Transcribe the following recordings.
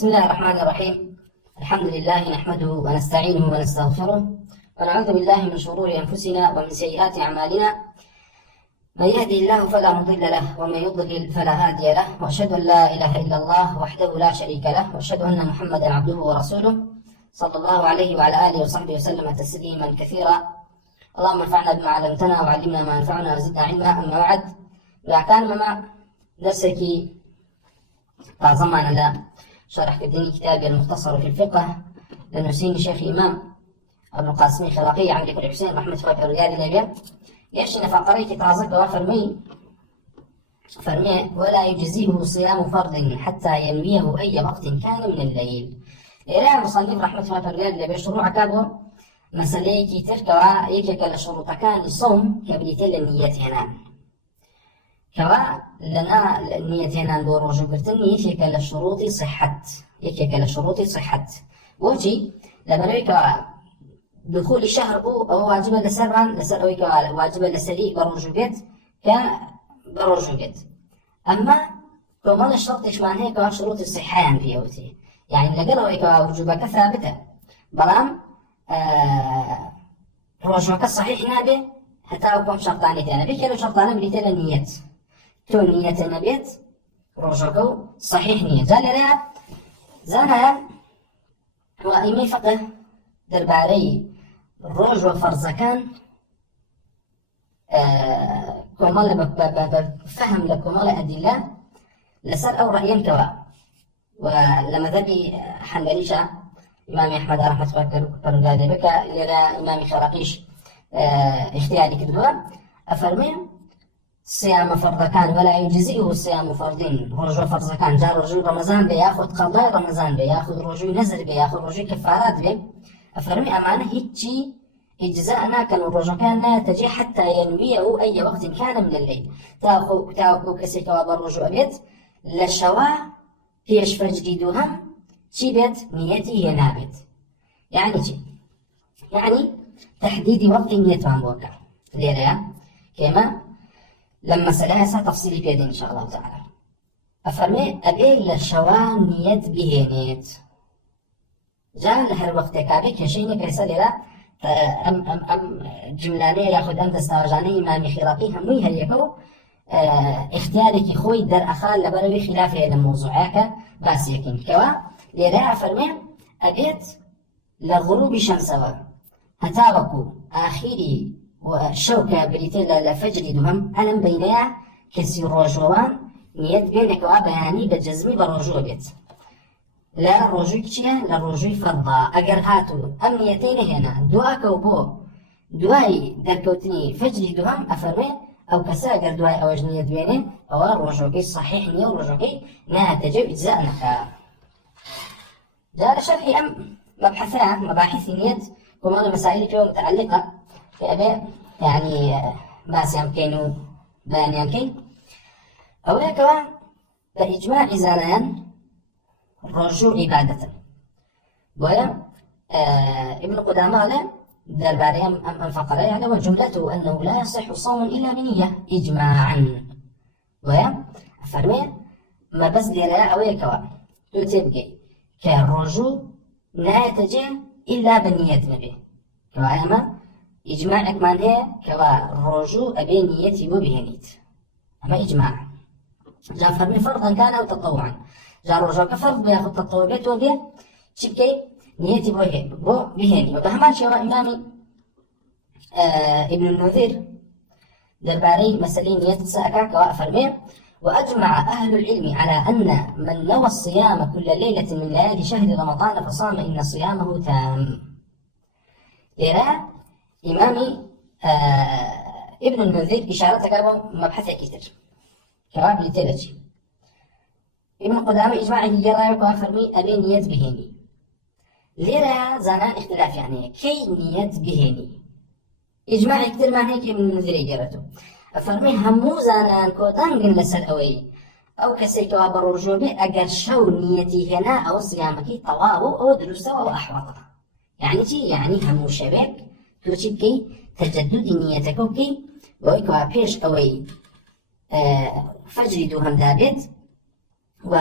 بسم الله الرحمن الرحيم. الحمد لله نحمده ونستعينه ونستغفره ونعوذ بالله من شرور أنفسنا ومن سيئات أعمالنا. من يهدي الله فلا مضل له ومن يضلل فلا هادي له، وأشهد أن لا إله إلا الله وحده لا شريك له، وأشهد أن محمدا عبده ورسوله صلى الله عليه وعلى آله وصحبه وسلم تسليما كثيرا. اللهم انفعنا بما علمتنا وعلمنا ما ينفعنا وزدنا علما. أما بعد، كان مما درسك تعظمنا لا شرح كدني كتابي المختصر في الفقه لنسين شيخ إمام ابن القاسم خلاقي عن ذكر الحسين رحمة الله تعالى نبيه يشن فقريك تعزك فرمي ولا يجزيه صيام فرض حتى ينويه أي وقت كان من الليل. إلى مصنف رحمة الله تعالى نبيه شروع كابو مسألة تركوا يكك لشروط كان الصوم كبريتين للنية كوا لنا النية هنا ندور وجبرتني يكك لشروط صحة وجي لما نويك دخول الشهر أو واجب لسر واجب لسري بروجوجت كبروجوجت. أما كمان الشرط إيش معناه كوا شروط الصحة في أوتي يعني لقرأ كوا وجوبك ثابتة بلام روجوك الصحيح نبي حتى أقوم شرطاني تانا بيكلو شرطاني بريتين النية تو نية نبيت روجوكو صحيح نية زال ريا زانا وإيمي فقه درباري روج وفرزكان كمال بفهم لكمال أدلة لسر أو رأيين كوا ولما ذبي حنبليشة إمام أحمد رحمة الله تعالى بك إلى إمام خراقيش اختياري كدوها أفرمي صيام فرضكان ولا يجزئه صيام فرضين. رجوع فرضكان جاء رجوع رمضان بياخذ قضاء رمضان بياخذ رجوع نزل بياخذ رجوع كفارات بي أفرمي أمانة هيجي إجزاءنا كان الرجوع كان تجي حتى ينويه أي وقت كان من الليل. تاخو كسي كواب الرجوع بيت لشوا فيش فجديدوهم شي بيت نيتي هي نابت يعني تحديد وقت نية عن بوكا ليريا كما لما سلاسة تفصيلي بيدين إن شاء الله تعالى. أفرمي أبي لشوان نيت بهنيت جاء لهر وقت كابي كشيني كيسالي لا أم جملانية ياخد أنت استوجاني إمامي خراقي همي هليكو اختيارك خوي در أخال لبروي خلافه لموضوعك بس يكين كوا لذا أفرمي أبيت لغروب شمسوا هتاوكو آخري وشوكة بريتين لفجر دوهم ألم بينها كسي روجوان نيت بينك وابياني بجزمي بروجو بيت لا روجو كشيا لا روجو فرضا أجر هاتو أم نيتين هنا دعاء كوبو دعاء دركوتني فجر دوهم أفرمي أو كسا أجر دعاء أوج نيت بينه أو روجوكي صحيح نية وروجوكي ناتجو إجزاء نكا. جاء شرحي أم مباحث نيت كمان مسائل فيه متعلقة أبي يعني باس يمكن بان يمكن أولا كوا بإجماع زمان رجوع عبادة ولا ابن قدامة له درباري أم فقرة يعني وجملته أنه لا يصح صوم إلا بنية إجماعا ويا فرمي ما بس لنا أولا كوا تبقي كالرجوع لا يتجه إلا بنية نبي كوا أما إجماع من هي كوا رجوع أبي نيتي وبهنيت أما إجماع جاء فرمي فرضا كان أو تطوعا جاء رجوع كفرض بياخذ تطوع بيت وبيه شبكي نيتي بهني وبهمان شراء إمامي ابن المنذر درباري مسألين نية ساكا كوا فرمي وأجمع أهل العلم على أن من نوى الصيام كل ليلة من ليالي شهر رمضان فصام إن صيامه تام. إلى إمامي ابن المنذر إشارة كابو مبحث كتير كواب لتلجي ابن قدامة إجماعه يرى وفرمي أبي نية بهني ليرا زانان اختلاف يعني كي نية بهني إجماع كتير ما هيك ابن المنذر يجرته أفرمي همو زانان كودان قل لسل أوي أو كسي كواب الرجوع به أقر شو نيتي هنا أو صيامك طواه أو درسته أو أحوطه يعني همو شبك توشيكي تجدد نيتك كي ويكوا بيش أوي فجر دوهم دابت و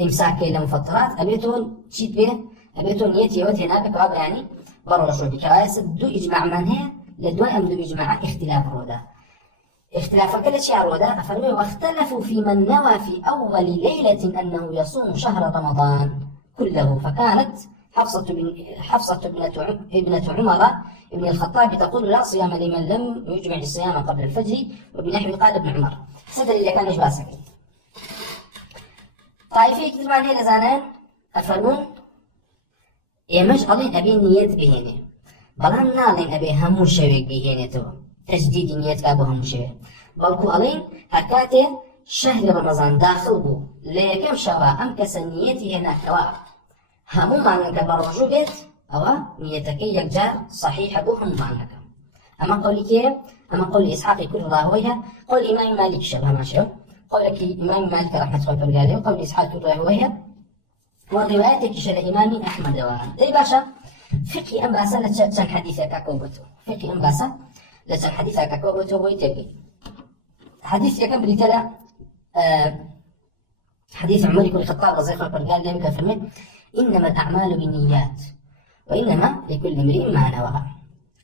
إمساكي لمفطرات أبيتون شيت به أبيتون نيتي وتهنا بكواب يعني برجو بكوايس دو إجماع من هي لدواء أم دو إجماع اختلاف رودا اختلاف كل شيء رودا أفرمي واختلفوا في من نوى في أول ليلة أنه يصوم شهر رمضان كله فكانت حفصة ابنة عمر ابن الخطاب تقول لا صيام لمن لم يجمع الصيام قبل الفجر وبنحو قال ابن عمر سدل اللي كان إجباسك طائفة كتير عن هي لزانان أفرمون إيمش ألين أبي نيت بهيني بلان نالين أبي همو شويك بهيني تو تجديد نيت كابو همو شويك بلكو ألين هكاتي شهر رمضان داخل بو ليكم شوا أم كسنيتي هنا كوا همو معنى كبرجو بيت أو نيتك يكجار صحيح بو همو معنى أما قولي كيف أما قولي إسحاق كل راهويها قول إمام مالك شبه ما شو قولك إمام مالك رحمة الله تعالى وقول إسحاق كل راهويها والروايات كشل إمام أحمد دي باشا فقه أم باسا لتشان حديثة كاكوبتو فقه أم باسا لتشان حديثة كاكوبتو ويتبقي حديث يكن بريتلا حديث عمر بن الخطاب رضي الله عنه قال لهم كفرمت إنما الأعمال بالنيات وإنما لكل امرئ ما نوى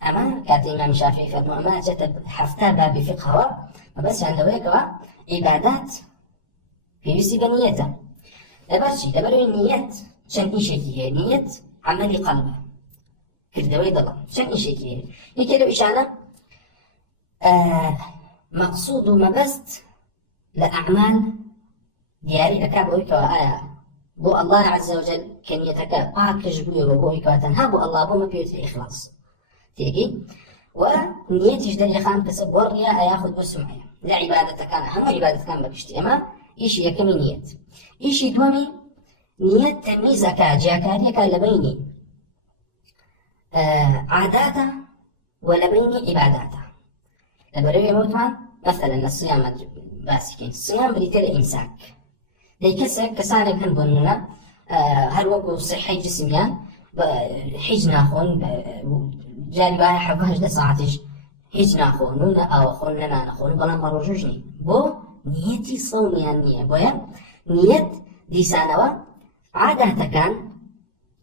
أما كاتب الإمام الشافعي فرموا أما جت حفتا باب فقه وبس عنده هيك عبادات في وسط نيته لبرشي لبرو النيات شن إيشكي هي نية عملي قلبه كردوي ضلا شن إيشكي هي يكلو إشانة مقصود ما بست لأعمال دياري أكابوي كوا بو الله عز وجل كان يتكا باكج بيو وبوي كوا تنها بو الله بو ما بيوت الإخلاص تيجي ونيتي جدل يخان كسب وريا ياخذ بسمعه لا عبادة كان أهم عبادة كان بكشتي أما إيش يكمي نيت إيش دومي نية تمييز جاكاريا كان لبيني عاداته ولبيني عباداته لبروي موتمان مثلا الصيام باسكين الصيام بريتل إمساك دي كسانك هنبوننا هل وقو صحي جسميان حج ناخون جانبها حقهش لساعتش حج ناخونونا أو خوننا ناخون بلا مروجوجني بو نيتي صوميان نية بويا نية ديسانوا عادة كان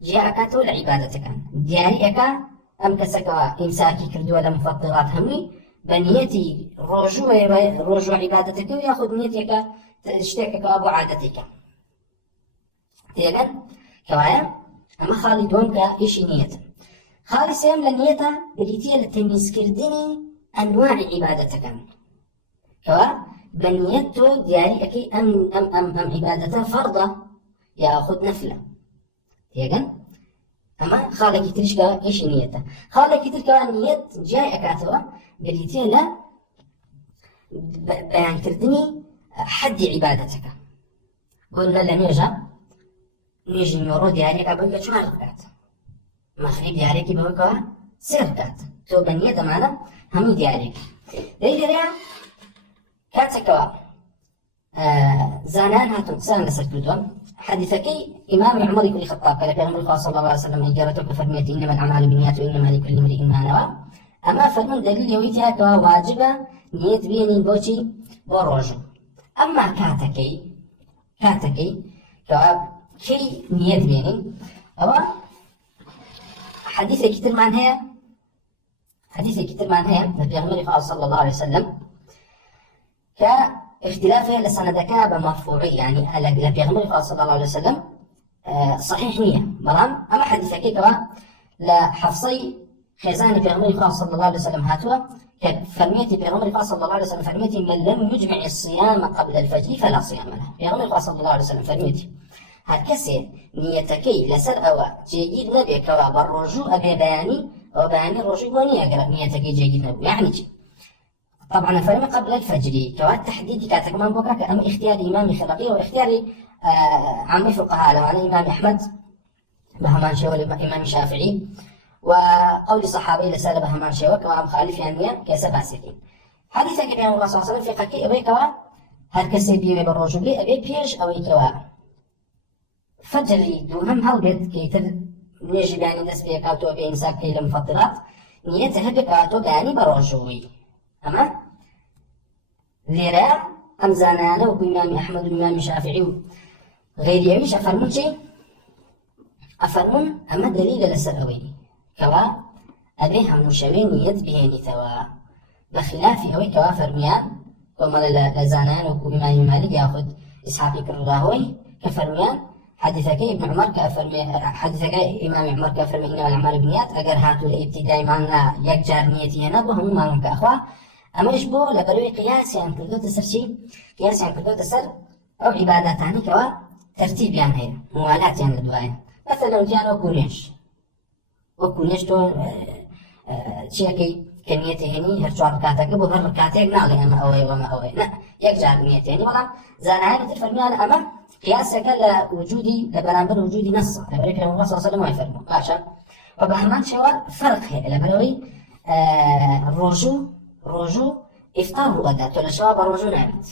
جاءكاتو لعبادة كان دياري أكا أم كسكوا إمساكي كردوا لمفطرات همي بنيتي رجوع عبادتك وياخذ نيتك تشترك أبو عادتك تيجن كوايا أما خالي دوم كإيش نيته خالي سيم لنيته بريتيا لتميز كردني أنواع عبادتك كوا بنيته دياري أكي أم عبادته فرضة ياخذ نفلة تيجن أما خالي كترش إيش نيته خالي كتر كوا نية جاي أكاتوا بريتيا لا بيان كردني حد عبادتك قلنا لنيجا نيجي نورو دياريك أبوك شو هالقات مخرب دياريك بوكا سيركات تو بنية دمانا همي دياريك دي دريا كاتكوا زانان هاتون سان لسر كردون حديثكي إمام عمر بن الخطاب قال في عمر صلى الله عليه وسلم إجارتك فرميت إنما الأعمال بالنيات وإنما لكل امرئ ما نوى أما فرمون دليل يويتها كوا واجبة نيت بيني بوشي بروجو أما كاتكي كوا كي نيت بيني أو حديث كتير معناها في عمر صلى الله عليه وسلم كاختلافها لسندك بمرفوعي يعني لبيغمر صلى الله عليه وسلم صحيح نية بلام أما حديثك كوا لحفصي خزاني بيغمر صلى الله عليه وسلم هاتوا كفرميتي بيغمر صلى الله عليه وسلم فرميتي من لم يجمع الصيام قبل الفجر فلا صيام له بيغمر صلى الله عليه وسلم فرميتي هركسي نيتكي لسر أو جيد نبي كوا بالرجوع أبي بياني وبياني الرجوع ونية قرأ نيتكي جيد نبي يعني طبعا فرمي قبل الفجر كوا التحديد كاتك من بوكا كأم اختيار إمام خلقي واختيار عمي فقهاء لو أنا إمام أحمد بهمان شوى إمام الشافعي وقول صحابي لسال بهمان شوى كوا مخالف يعني كسبع سكين حديثك بين الله صلى الله عليه وسلم في قكي أبي كوا هركسي بيوي بالرجوع أبي بيش أو كوا فجري دوهم هالبيت كي نيجي باني دس بيك أو تو بإنساك كي لمفطرات نيته بك أو تو باني بروجوي أما ليرا أم زانانا وإمام أحمد وإمام الشافعي غير يعيش أفرمون شيء أفرمون أما دليل لسرأوي كوا أبيها مشوين يد بهني ثوا بخلاف أوي كوا فرميان وما لزانان وكو إمام مالك يأخذ إسحاق كرراهوي كفرميان حديثك ابن عمر كفرمي حديثك إمام عمر كفرمي إنما الأعمال بالنيات أجر هاتوا لابتداء معنا يكجار نيتي هنا وهم ما كأخوة أما يشبه لبروي قياس يعني كردو تسر شيء قياس يعني كردو تسر أو عبادات يعني كوا ترتيب يعني هي موالات يعني الدواية مثلا جانا وكونيش تو شيء كنيته هني هرجع ركعتك بو هر ركعتك نالي أما أوي وما أوي لا يكجار نيتي يعني والله زانعين تفرميان أما قياسك لوجودي لبرامبر وجودي نص لبريك الرسول صلى الله عليه وسلم ما يفرموا باشا وبهمان شوا فرق هي لبروي روجو إفطار وغدا ولا شوا بروجو نعمت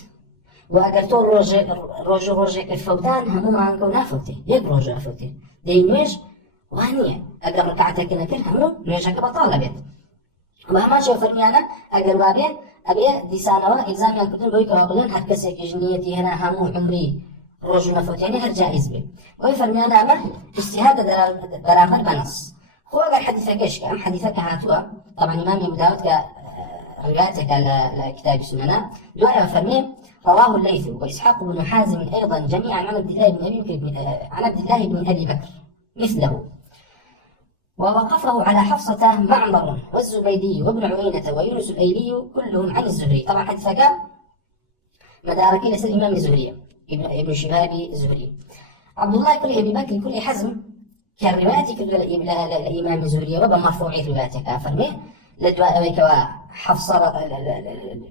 وأجر تو روجو الفوتان هم ما عنكو نافوتي يك روجو نافوتي دينوش وهنية أجر ركعتك نكر هم نيجك بطالة بيت وبهمان شوا فرميانا أجر بابين أبي ديسانوا إلزام ينكتون بوي كوابلين حد كسك جنيتي هنا همو عمري روجو نفوتيني هر جائز به ويفرميانا أما اجتهاد برامبر بنص هو قال حديثك إيش كام حديثك هاتوا طبعا إمام أبو داود كروايتك لكتاب السنن دعاء فرميه رواه الليث وإسحاق بن حازم أيضا جميعا عن عبد الله بن أبي بكر مثله ووقفه على حفصة معمر والزبيدي وابن عيينة ويونس الأيلي كلهم عن الزهري طبعا حديثك مدارك ليس الإمام الزهري ابن شهاب الزهري عبد الله كل أبي بكر كل حزم كالرواية كل الإمام الزهري وبمرفوع روايتك فرميه لدواء كوا حفصة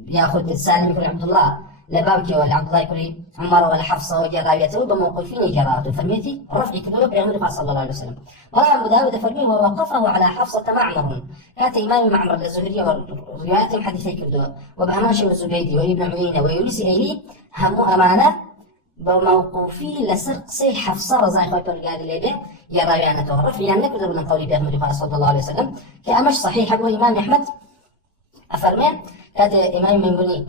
ياخذ السالم كل عبد الله لباوكي ولا عبد الله كل عمر ولا حفصة وجراويته وبموقفين جراته فرميتي رفع كذوب بيعمل صلى الله عليه وسلم وأبو داود فرميه ووقفه على حفصة معمر كانت إمام معمر الزهري وروايته حديثي كذوب وبهماشي والزبيدي وابن عيينة ويونس إلي هم أمانة بموقوفي لسرق سي حفصة رضي الله عنه ليه يراويانة الرفع يعني نكذب من قول بيغمر صلى الله عليه وسلم كأمش صحيح أبو إمام أحمد أفرمي كانت إمام من بني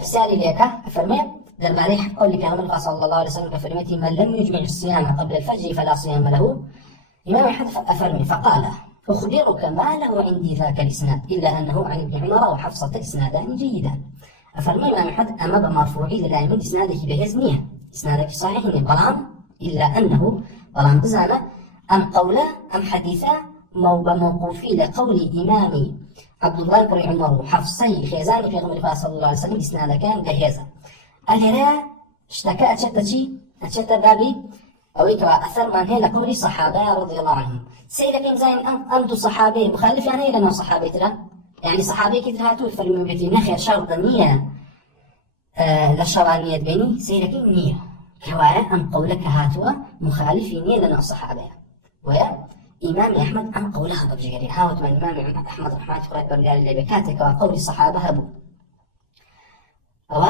بسالي ليك أفرمي در بعدين قول بيغمر صلى الله عليه وسلم كفرميتي من لم يجمع الصيام قبل الفجر فلا صيام له إمام أحمد أفرمي فقال أخبرك ما له عندي ذاك الإسناد إلا أنه عن ابن عمر وحفصة إسنادان جيدان أفرمي إمام أحمد أما بمرفوعي للعلم إسنادك بهزنية إسنادك صحيح بلام إلا أنه بلام بزانة أم قوله أم حديثة بموقوفي لقول إمامي عبد الله بن عمر وحفصي خيزاني في غمر صلى الله عليه وسلم إسناد كان بهذا أليرا اشتكى أشت بابي أو أثر من هي لقول الصحابة رضي الله عنهم سيدك زين أنتم صحابي مخالف يعني لنا صحابي ترى يعني صحابي كتير هاتوا فرموا بيتي نخير شرط النية للشرانية بيني سيدك النية كوايا أم قولك هاتوا مخالفين لنا الصحابة ويا إمام أحمد أم قولها بجيري هاوت من إمام أحمد رحمة الله برجال اللي بكاتك وقول الصحابة هبو أو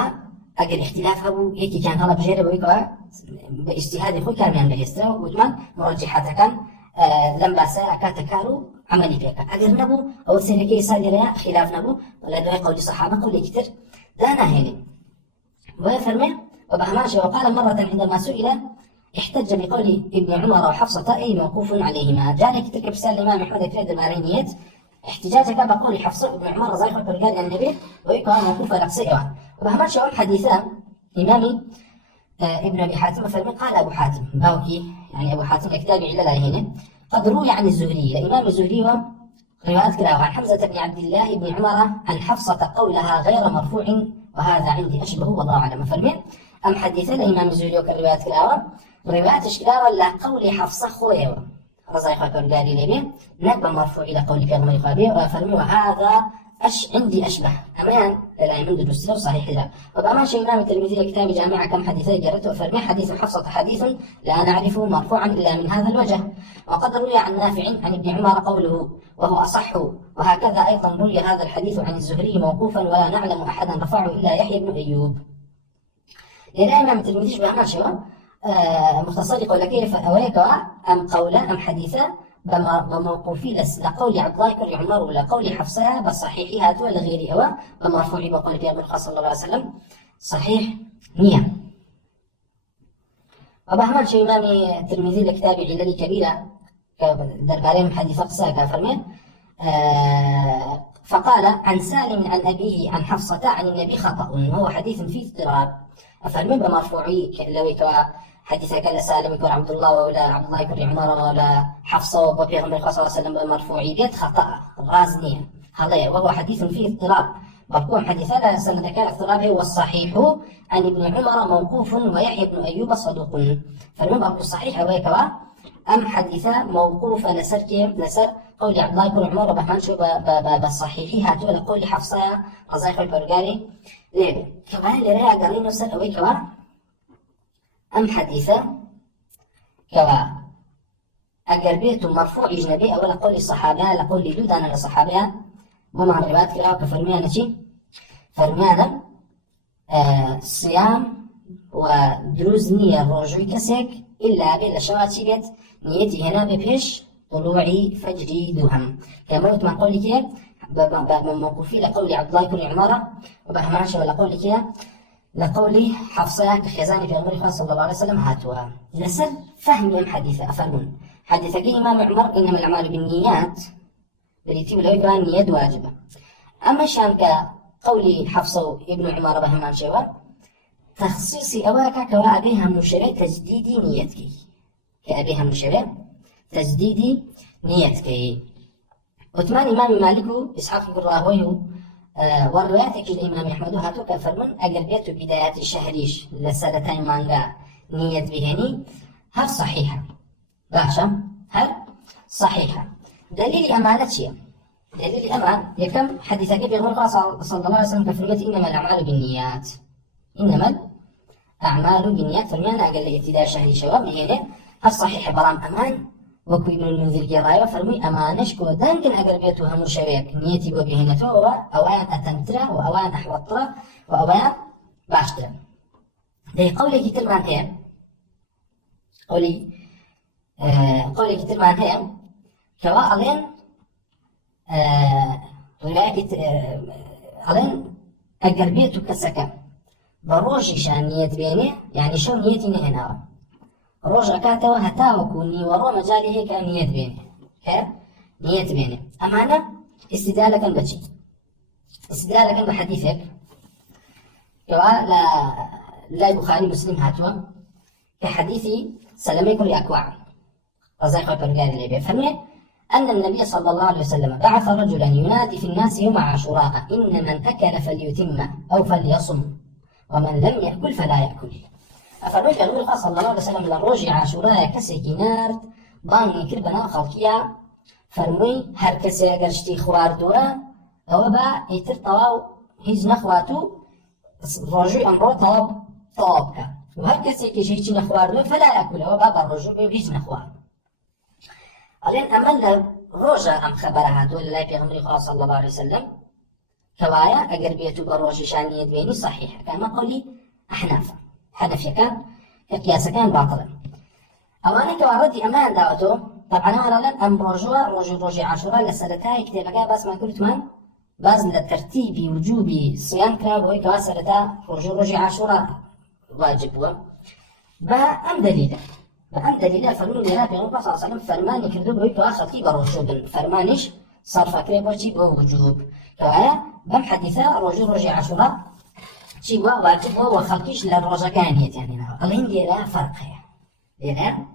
أجل اختلاف هبو يكي كان هلا بجيري بويكوا باجتهاد خوي كان من بهسترا وثمان مرجحات كان لما كاتكارو عملي بيك أجل نبو أو سيركي ساجريا خلاف نبو ولا دواء قول الصحابة قول كتير دانا هيني ويفرمي وبهماشي وقال مرة عندما سئل احتج بقول ابن عمر وحفصة أي موقوف عليهما جاني كتير كبسال الإمام أحمد في المارينيات احتجاجك بقول حفصة ابن عمر زي خلق رجال النبي ويقال موقوف رقصيها وبهماشي حديثان إمامي ابن أبي حاتم فرمي قال أبو حاتم باوكي يعني أبو حاتم كتابي علة هنا قد روي عن الزهري الإمام الزهري روايات كده عن حمزة بن عبد الله بن عمر عن حفصة قولها غير مرفوع وهذا عندي أشبه والله أعلم فرمي أم حديث الإمام الزهري وكالروايات كده روايات إشكال لا قول حفصة خويا رضي الله عنه قال لي نبى مرفوع إلى قول في غير خبير وفرمي وهذا عندي أشبه أمان لا يمد الدستور صحيح لا وبأمان شيء إمام الترمذي كتاب جامع كم حديثي جرته فرمي حديث حفصة حديث لا نعرفه مرفوعا إلا من هذا الوجه وقد روي عن نافع عن ابن عمر قوله وهو أصح وهكذا أيضا روي هذا الحديث عن الزهري موقوفا ولا نعلم أحدا رفعه إلا يحيى بن أيوب لأن إمام الترمذي بأمان شيء مختصر يقول كيف أويك أم قولا أم حديثا بموقوفي لقول عبد الله بن عمر ولا قول حفصة بصحيحها ولا غيرها بمرفوع بقول في ابن صلى الله عليه وسلم صحيح نية وبهمان شيء إمام الترمذي لكتاب علل كبيرة دربارين حديث قصة فرمي فقال عن سالم عن أبيه عن حفصة عن النبي خطأ وهو حديث فيه اضطراب أفرمي بمرفوعي لو يكوا حديث كان سالم يكون عبد الله ولا عبد الله يكون عمر ولا حفصة وبيغمر صلى الله عليه وسلم بمرفوعي بيت خطأ رازنيا هذا وهو حديث فيه اضطراب بقوم حديث هذا سند كان اضطرابه والصحيح عن ابن عمر موقوف ويحيى بن أيوب صدوق فالمهم أبو الصحيح ويكوا أم حديثة موقوفة لسر قول عبد الله بن عمر بحمان شو بالصحيح هاتوا لقول حفصة رزاق البرقاري ليه كمان لريا قالين نفسر أوي كوا أم حديثة كوا أقربيت مرفوع أجنبي أو لقول الصحابة لقول لدود أنا للصحابة ومع الروايات كلا كفرميانا شي فرميانا صيام ودروز نية الرجوع كسك إلا بلا شواتي بيت نيتي هنا ببيش طلوعي فجري دوهم كموت ما قولي كيه بموقوفي لقولي عبد الله بن عمر وبهماش ولقولي كيه لقولي حفصة كخزاني في أمر صلى الله عليه وسلم هاتوا لسر فهم الحديثة أفرمون حديثة كي إمام عمر إنما الأعمال بالنيات بريتي ولو يبان نية واجبة أما شان كقولي حفصة ابن عمر بهمان شوا تخصيصي أواك كوابيها مشرع تجديدي نيتك كأبيها مشرع تجديدي نيتك وثمان إمام مالك إسحاق بن راهويه والرواياتك الإمام أحمد هاتو كفرمون أقربيت بدايات الشهريش لسنتين مانغا نية بهني هل صحيحة باشا هل صحيحة دليل أمانة شيء دليل أمان يكم حديثك بيغمر صلى الله عليه وسلم كفرمت إنما الأعمال بالنيات إنما الأعمال بالنيات فرميانا أقل ابتداء شهري شواب هنا هل صحيح برام أمان وكوي من المنذر جرايا فرمي أمانش كو دانكن أقربيته هم شويك نيتي وبهنته وأوان أتمترا وأوان أحوطرا وأوان باشترا دي قولي كتير مان هي قولي كتير مان هي كوا ألين رواية ألين أقربيته كسكا بروجي شان نيت بيني يعني شو نيتي نهنا روج أكاته هتاوكوني ورو مجالي هيك نيت بيني كيف نيت بيني أمانة استدلالة كان بشي استدلالة كان بحديثك كوا لا البخاري مسلم هاتوا كحديثي سلميكم لأكواع رزاق البرقاني اللي بيفهمه أن النبي صلى الله عليه وسلم بعث رجلا ينادي في الناس يوم عاشوراء إن من أكل فليتم أو فليصم ومن لم يأكل فلا يأكل أفرمي النبي صلى الله عليه وسلم للرجع عاشوراء كسي نارد باني كربنا خلقيا فرمي هر كسي أجرشتي خواردوا أو با يتر طواو هيز نخواتو الرجوع أمره طابك وهر كسي كيشيشي نخواردوا فلا يأكل أو با الرجوع هيز نخوار ألين أمل روجا أم خبرها دول لا بيغمري صلى الله عليه وسلم كوايا أجر بيتو بروجي شانية بيني صحيح كما قولي أحناف حنفية كان قياس كان باطلا أواني كواردي أمان داوتو طبعا أنا لن أم روجي عاشوراء لسرتاي كتابك بس ما قلت من باز لترتيبي وجوبي صيام كراب وهي كواسرتا روجي عاشوراء واجب با أم دليله بأم دليل فرمان لنا في غنبة صلى الله عليه وسلم فرماني كردو بوي كواخر كي بروجوب فرمانيش صرف كريب وشي بوجوب كوايا بم حديثة روجي عاشوراء شي واجب وخلقيش للروجة كانيت يعني الله دي لها فرق لها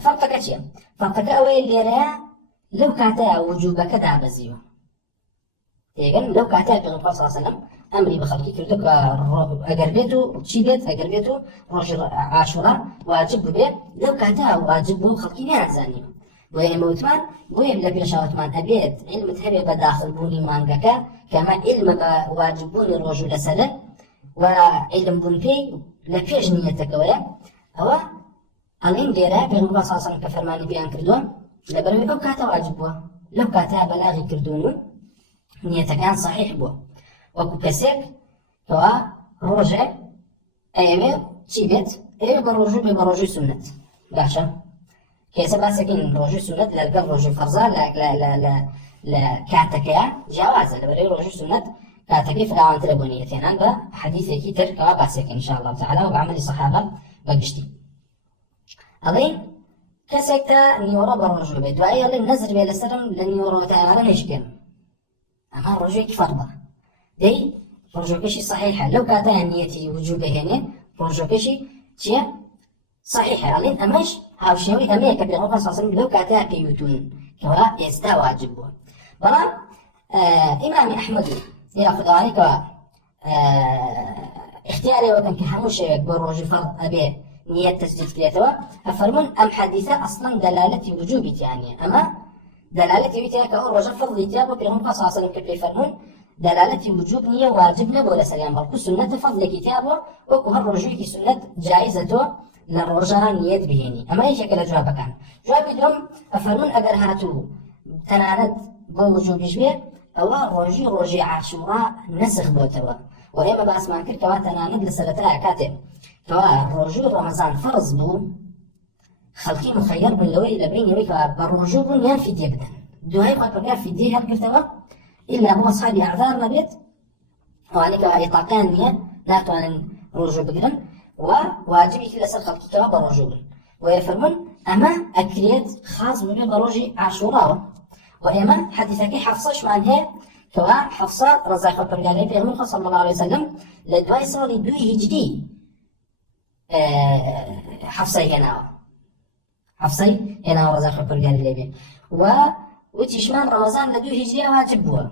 فرق كشي فرق أول لها لو كاتا وجوبك دابزيو تيجن لو كاتا في غنبة صلى الله عليه وسلم أمري بخلقي كردوك أقربيتو تشيدت أقربيتو روج عاشوراء واجب به لو كاتا واجب به خلقي نازاني ويا موتمان ويا بلا بلا شاوتمان أبيت علم تهبي بداخل بوني مانجاكا كما علم واجبوني الرجل لسنة وعلم بوني لبيج نيتك ويا أو الإن ديرا بيغمبا صلى الله عليه وسلم كفرماني بيان كردون لبروي لو كاتا واجب به لو كاتا بلاغي كردونو نيتكان صحيح به وكو كسيك توا روجع أيامي تشيبت إيه بروجو سنة باشا كيسا باسكين روجو سنة للقل روجو فرزا لا كاتكيا جوازا لبري روجو سنة كاتكي فلاوان تلبونيتين عن حديثي كي تركوا باسكين إن شاء الله تعالى وبعمل الصحابة بقشتي علي كسكتا نيورا برجو بيت وأي علي نزر بيلا سرم لنيورا تعالى نشكم أما رجوع فرضه دي رجوع كشي صحيحة لو كانت نيتي وجوبه هنا رجوع كشي شيء صحيحة علي أمش هاوشنوي أمي كبير غرفة صلى الله عليه وسلم لو كانت بيوتون كوا يستوى واجبه بلا إمام أحمد يأخذ عليك اختياري وكان كحموش برجوع فرض أبي نية تسجيل كليتوا أفرمون أم حديثة أصلا دلالة وجوبي يعني أما دلالة ويتها كأو رجل فضل يتيابه بيرهم صلى الله عليه وسلم كبير فرمون دلالة وجوب نية واجب نبو لسليان بلكو سنة فضل كتابه وكو هالرجوع كي سنة جائزته للرجل نية بهيني أما أي شكل جواب كان جواب لهم أفرمون أجر هاتو تنالت بوجوب جبه أو رجع عاشوراء نسخ بوتوا وإما بأسمان كر كوا تنالت لسلتها كاتب كوا رجوع رمضان فرض بو خلقي مخير من لوي لبين يوي بالرجوع بن ينفي يبدا دوهاي ما في دي هل كرتوا إلا هو صاحب أعذار ما بيت وعنك يطاقان ناقل عن رجوع بقدر وواجبي كلا سر خلقي كوا بالرجوع ويفرمون أما أكريت خاص من بروجي عاشوراء وإما حديثك حفصة معناها كوا حفصة رضي الله عنها بيغمون صلى الله عليه وسلم لدواي صار دوي هجري حفصة هنا رضي الله عنها وتشمان رمضان لدو هجرية واجبها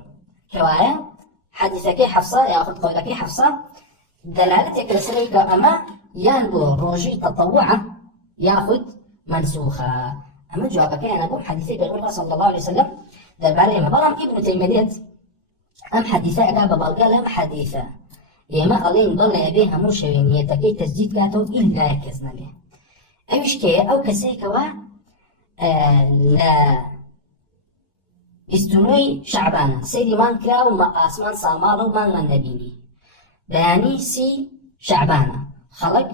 كوايا حديثك حفصة ياخذ قولك حفصة دلالتك لسريك أما ينبو روجي تطوعة ياخذ منسوخة أما جوابك أنا أقول حديثي بيقول صلى الله عليه وسلم دبالي ما بلام ابن تيمية أم حديثة أقاب بالقال أم حديثة إما قالين ضل يبيها مرشوين يتكي تسجيد كاتو إلا يكزنا به أيش كي أو كسيكوا لا استنوي شعبانا سيدي مان كراو ما أسمان صامالو مان نبيني بياني سي شعبانا خلق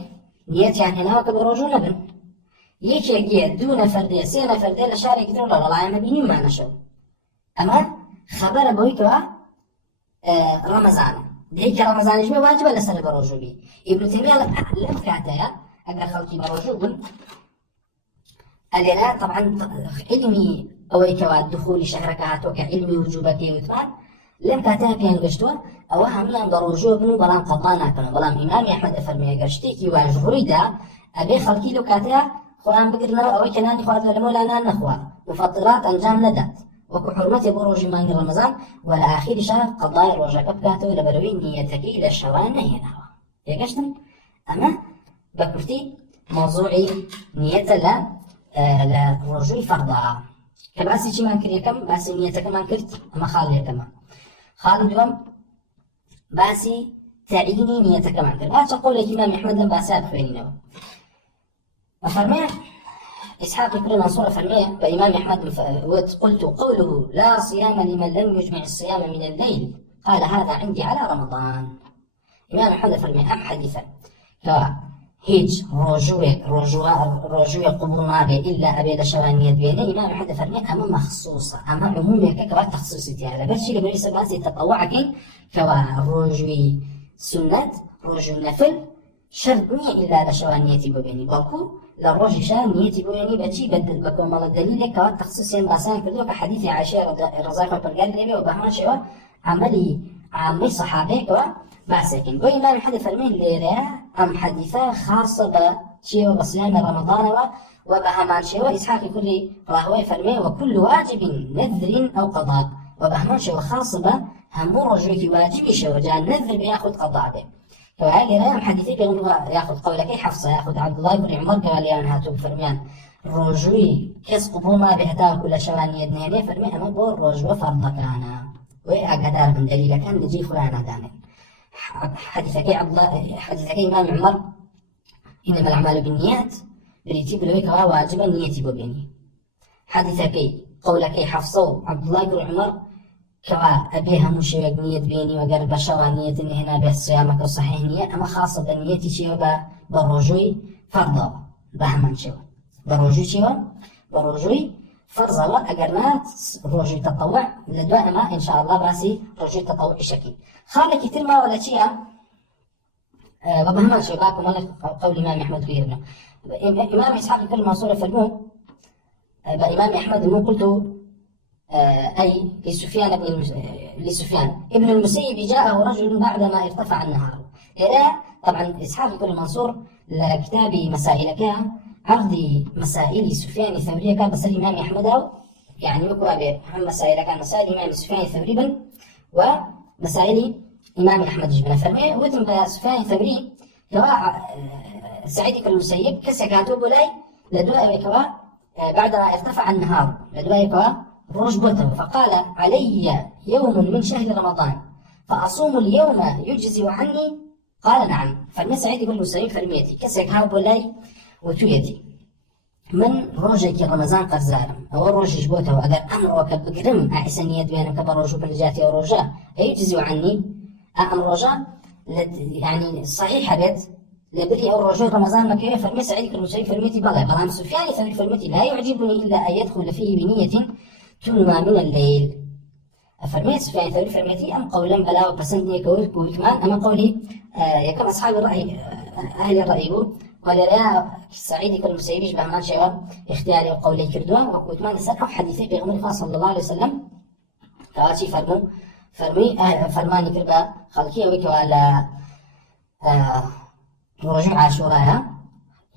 نيت يعني هنا وكبروجو نبن يكي دون فردية سينا فردية لشارك كتير ولا لا يعني نبيني ما نشو أما خبر بويكوا رمضان ديك رمضان جمع واجب ولا سنة بروجو بي ابن تيمية لم كاتايا أقر خلقي بروجو بن ألينا طبعا علمي أويكوا دخول شهرك هاتوك علمي وجوبك وثمان لم كاتاها كان قشتوا أو هميان بروجو بنو بلان قطانا كانوا بلان إمام أحمد أفرمي قشتيكي واجهوري دا أبي خلقي لو كاتاها قرآن بقرنا أوي كناني خوات لمولانا نخوا مفطرات أنجام ندات وكو حرمتي بروجي مانج رمضان ولا آخر شهر قضاء الرجاء كبكاتو لبروين نيتك إلى الشوان نهيناها يقشتن أما بكرتي موضوعي نية لا رجوع فرضها كباسي شي ما كري كم باسي نيتك ما كرت أما خالي كمان خالد دوم باسي تعيني نيتك ما كرت لا تقول لك إمام أحمد لم باسات فينه وفرمي إسحاق بن منصور فرميه بإمام أحمد قلت قوله لا صيام لمن لم يجمع الصيام من الليل قال هذا عندي على رمضان إمام أحمد فرميه أم حديثا هيج رجوع قبول نابي إلا أبي لشوانية بينه إمام أحمد فرميه أما مخصوصة أما عمومية كوا تخصيصيتي على بس شيء لبني سباسي تطوعك كوا رجوع سنة رجوع نفل شرطني إلا لشوانية بيني بلكو للرجل شان نيتي بويني بتشي بدل بكون مال الدليل كوا تخصيصين باسان كذو كحديث عائشة رضي الله عنها وبهمان شوا عملي عامي صحابي كوا باسكن بو إمام أحمد فرميه ليرة أم حديثة خاصة بشيء بصيام رمضان وبهمان شوا إسحاق كل راهوي فرميه وكل واجب نذر أو قضاء وبهمان شوا خاصة بهم رجل واجب شوا جان نذر بياخذ قضاء به فهاي لنا حديثي بيقول ياخذ قولك حفصة ياخذ عبد الله بن عمر قال لي أنا هاتو فرميان رجوي كس قبول ما بهتا كل شوان يدنيني فرمي أما بور رجوي فرض كان وأقدر من دليل كان نجي فلان داني حديثك عبد الله حديثك إمام عمر إنما الأعمال بالنيات بريتيب لويك واجبا نيتي ببيني حديثك قولك حفصة عبد الله بن عمر كوا أبيها مشيك نية بيني وقال بشوا نية إن هنا به صيامك وصحيح نية أما خاصة بنيتي شيء برجوي فرضا بهمن شيء برجوي شيء برجوي فرض الله أجرنات رجوي تطوع لدواء ما إن شاء الله باسي رجوي تطوع شكل خالك تلما ولا شيء وبهمن شيء باكم ولا قول الإمام أحمد غيرنا إمام إسحاق كل منصور فرموه بإمام أحمد مو قلت أي لسفيان ابن المسيب جاءه رجل بعدما ارتفع النهار. إلى طبعا إسحاق كل منصور لكتاب مسائلك عرض مسائل سفيان الثوري كان بس الإمام أحمد يعني يقرأ عن مسائل كان مسائل إمام سفيان الثوري بن ومسائل إمام أحمد جبنا فرمي وتم سفيان الثوري كوا سعيد كل المسيب كسكاتو بولاي لدواء كوا بعدما ارتفع النهار لدواء كوا رجبته فقال علي يوم من شهر رمضان فأصوم اليوم يجزي عني قال نعم. فرمي سعيد كل المسيب فرميتي كسكاتو بولاي وتويتي من روجك رمضان قرزارم أو روج جبوته وأجر أمرك بقرم أحسنية بينك بروج بلجاتي وروجا يجزي عني أمروجا يعني صحيح بيت لبري أو رجل رمضان مكية فرمي سعيد المسيب فرميتي بلام سفيان ثوري فرميتي لا يعجبني إلا أن يدخل فيه بنية تنمى من الليل. فرمي سفيان ثوري فرميتي أم قولا بلا وبسندني كمان أما قولي يكم أصحاب الرأي أهل الرأي قال لا سعيد كالمسيب يشبه من شباب اختياري وقولي كردوه وكمان سألوا حديثي بيغمر صلى الله عليه وسلم كواتي فرماني كربا خلقية وكوالا رجوع عاشوراها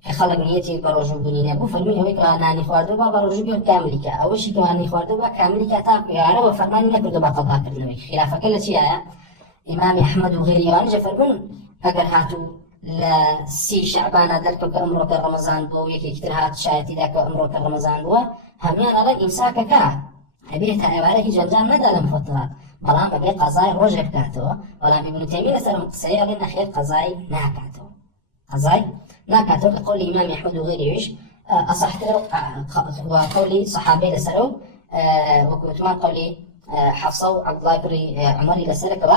كخلق نيتي برجوع بني نبو فرمي هو كأنني خواردوبا برجوع كاملك أول شيء كأنني خواردوبا كاملك تاكل يا عرب وفرماني نكردوبا قضاء كردوي خلاف كل شيء إمام أحمد وغيره وأنجا فرمون أجر هاتو لا سي شعبان ذلك أمرك رمضان بو يكي كترهات شايتي ذاك أمرك رمضان بو هميان على إمساك كا أبيتها عليه جنجان مدى المفطرات بلام أبي قضاي رجع كاتو ولام ابن تيمية سلم قصير لنا خير قضاي ناكاتو لقول الإمام أحمد وغيره أصحت وقولي صحابي لسلو وكتمان قولي حفصة وعبد الله بن عمر لسلك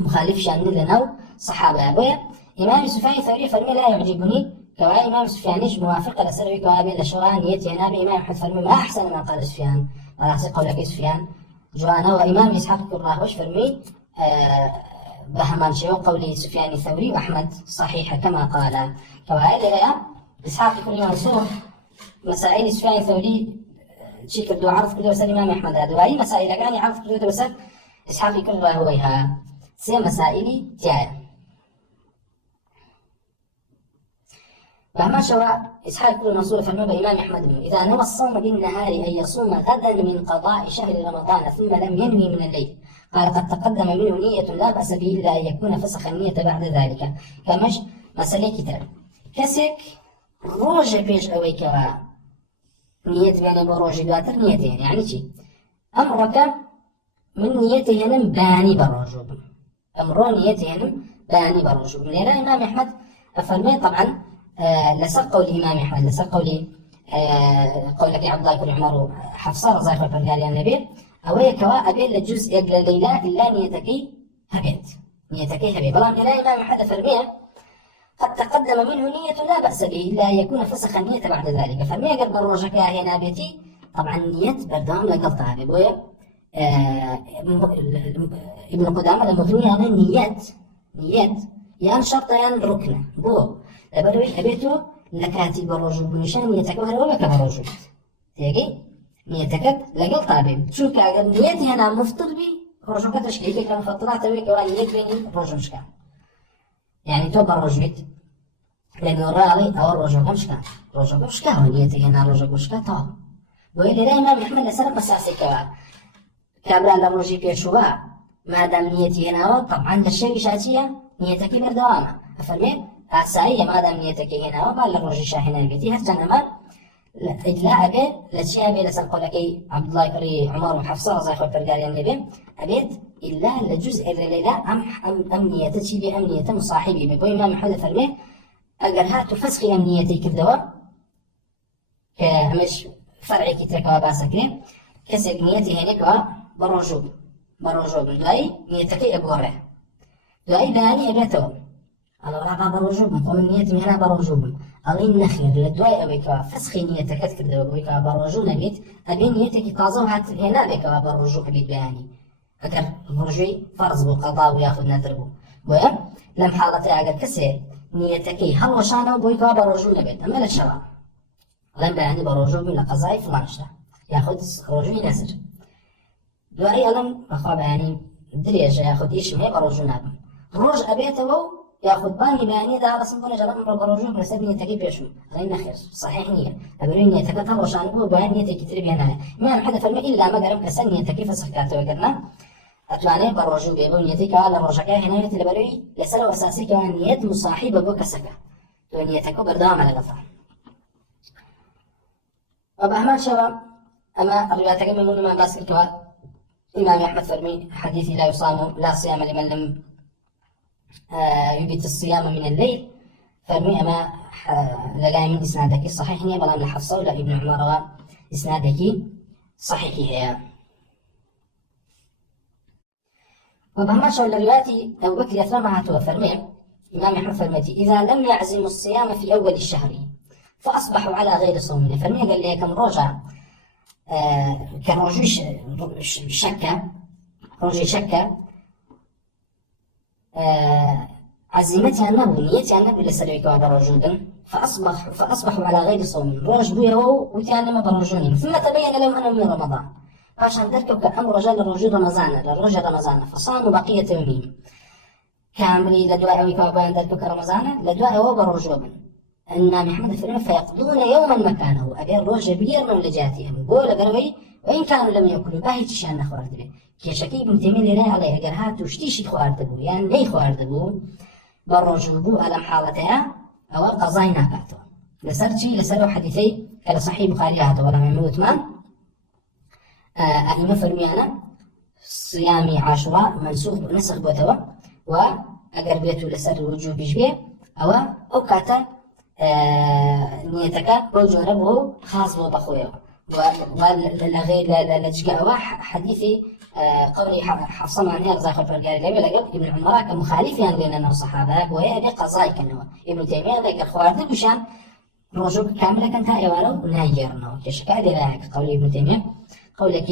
مخالف شان لنا صحابة أبويا إمام سفيان الثوري فرمي لا يعجبني كوا إمام سفيان موافق لسلوي كوابي لشران نيتي أنا بإمام أحمد فرمي ما أحسن ما قال سفيان ولا أحسن قولك سفيان جوانا وإمام إسحاق كراهوش فرمي بهمان شيء قولي سفيان الثوري وأحمد صحيحة كما قال كوا لا إسحاق كل منصور مسائل سفيان الثوري شيء كردو عرف كردو بس الإمام أحمد هذا مسائل كان يعرف كردو بس إسحاق كراهويها سي مسائلي تاعي مهما شوى إسحاق كل منصور فرمى بإمام أحمد إذا نوى الصوم بالنهار أن يصوم غدا من قضاء شهر رمضان ثم لم ينوي من الليل قال قد تقدم منه نية لا بأس به إلا أن يكون فسخ النية بعد ذلك كمش مسألة كتاب كسك روج بيش أوي كوا نية بين بروج دواتر نيتين يعني شي أمرك من نيته ينم باني بروجوب أمر نيته ينم باني بروجوب لأن إمام أحمد فرمي طبعا لسر قول الإمام أحمد لسر قولي قولك عبد الله بن عمر حفصة رضي الله عنها قال يا النبي أوي كوا أبي لجزء قبل الليلة إلا نيتكي هبيت بلام إلى الإمام أحمد فرمي قد تقدم منه نية لا بأس به إلا يكون فسخ النية بعد ذلك فرمي قلب الرجك هنا بيتي طبعا نية بردام لقلتها بيبويا ابن قدامة المغنية أنا نيات يان شرط يان ركنة بو لبروي أبيتو لكاتي بروجو بنشان نيتك وهلا وبك بروجو تيجي نيتك لقل طابين شو كأجر نيتي أنا مفطر بي روجو كتشكيل كان فطلعت بيك وانيت بيني روجو مشكا يعني تو بروجوت لأنه الرالي أو روجو مشكا ونيتي أنا روجو مشكا تو وإلى لا إمام أحمد لسنة مساسي كابرا لروجي بيشوا ما دام نيتي هنا طبعا الشيء شاتية نيتك بردوامة أفرمي أسائية ما دام نيتك هنا وما لروجي شاهنا بيتي هرجنا ما إدلاء به لشيء أبي لسن قولك عبد الله بن عمر وحفصة رضي الله عنهم النبي أبيت إلا لجزء الليلة أم نيتك بأمنية مصاحبي بقول إمام أحمد فرمي أجرها تفسخ أمنيتي كذا كمش فرعي كترك وباسكري كسر نيتي هناك بروجوب داي نيتك أبوره داي باني أبيته على رابع بروجوب مقوم نيتي هنا بروجوب ألين نخير لدواي أبيك فسخ نيتك كذا أبيك بروجو نبيت أبي نيتك تازوها هنا أبيك بروجوب بيت باني أكر بروجي فرض بالقضاء وياخذ نذربه ويا لم حالته أجر كسر نيتكي هل وشانه بويكوا بروجو نبيت أما للشرع لم يعني بروجو من لقضاء فلان شتا ياخد روجو نسر دواري ألم أخواب يعني دريجة ياخد إيش مهي بروجو نابم روج أبيته ياخد باني باني دا رسم بنا جرام بروجو بنسب نيتكي بيشو غير نخير صحيح نية أبرين نيتك هل وشانه بو بان نيتكي تربي هنا ما حدا فرمي إلا ما قرم كسن نيتكي فسخكاته وقرنا أتواني بروجو بيبو نيتك على روجك هنا يتلبروي لسر أساسي كان نيت مصاحبة بو كسكة تو نيتك بردام على قفا وبأهمال شباب أما الرواية تقمن ما باسل كوا إمام أحمد فرمي حديثي لا يصام لا صيام لمن لم يبيت الصيام من الليل فرمي أما لا من إسنادك صحيح نية بلا من حفصة ولا ابن عمر إسنادك صحيح هي وبهما شو الرواية أبو بكر يثرمها توفرمي إمام أحمد فرميتي إذا لم يعزموا الصيام في أول الشهر فأصبحوا على غير صوم فرمي قال لي كم رجع كان رجوع شكة رجوع شكة عزيمتها النبو نيتها النبو لسلوك هذا رجودا فأصبحوا على غير صوم روج بويه وتيانا ما برجونين ثم تبين لهم أنه من رمضان عشان ذلك كأمر رجال الرجوع رمضان فصاموا بقية يومهم كاملي لدواء ويكوابان ذلك رمضان لدواء وبرجوبا إمام أحمد فرمي فيقضون يوما مكانه أجر روج بيرنا لجاتهم بول قروي وإن كانوا لم يأكلوا باهي تشان خوارد به كشكي بن تيمية لنا عليه أجر هاتو شتيش خوارد بو يعني ليه خوارد بو برجوبو ألم حالتها أو قضاء ناكاتو لسر حديثي كلا صحيح بخاري هذا ولا مموت ما أهل فرمي أنا صيامي عاشوراء منسوخ نسخ بوتوا وأجر بيتو لسر وجوب بيجبيه أو كاتا نيتك بوجربه خاص بخويه والغير لجقوا حديثي قولي حفصة عن هيك زاخر فرقاري لبي لقب ابن عمر كمخالف يعني لنا الصحابة وهي بقضاء كنوا ابن تيمية ذكر خوارد بشان رجوك كاملة كانت ايوالو نايرنا كشكا دي لاعك قولي ابن تيمية قولك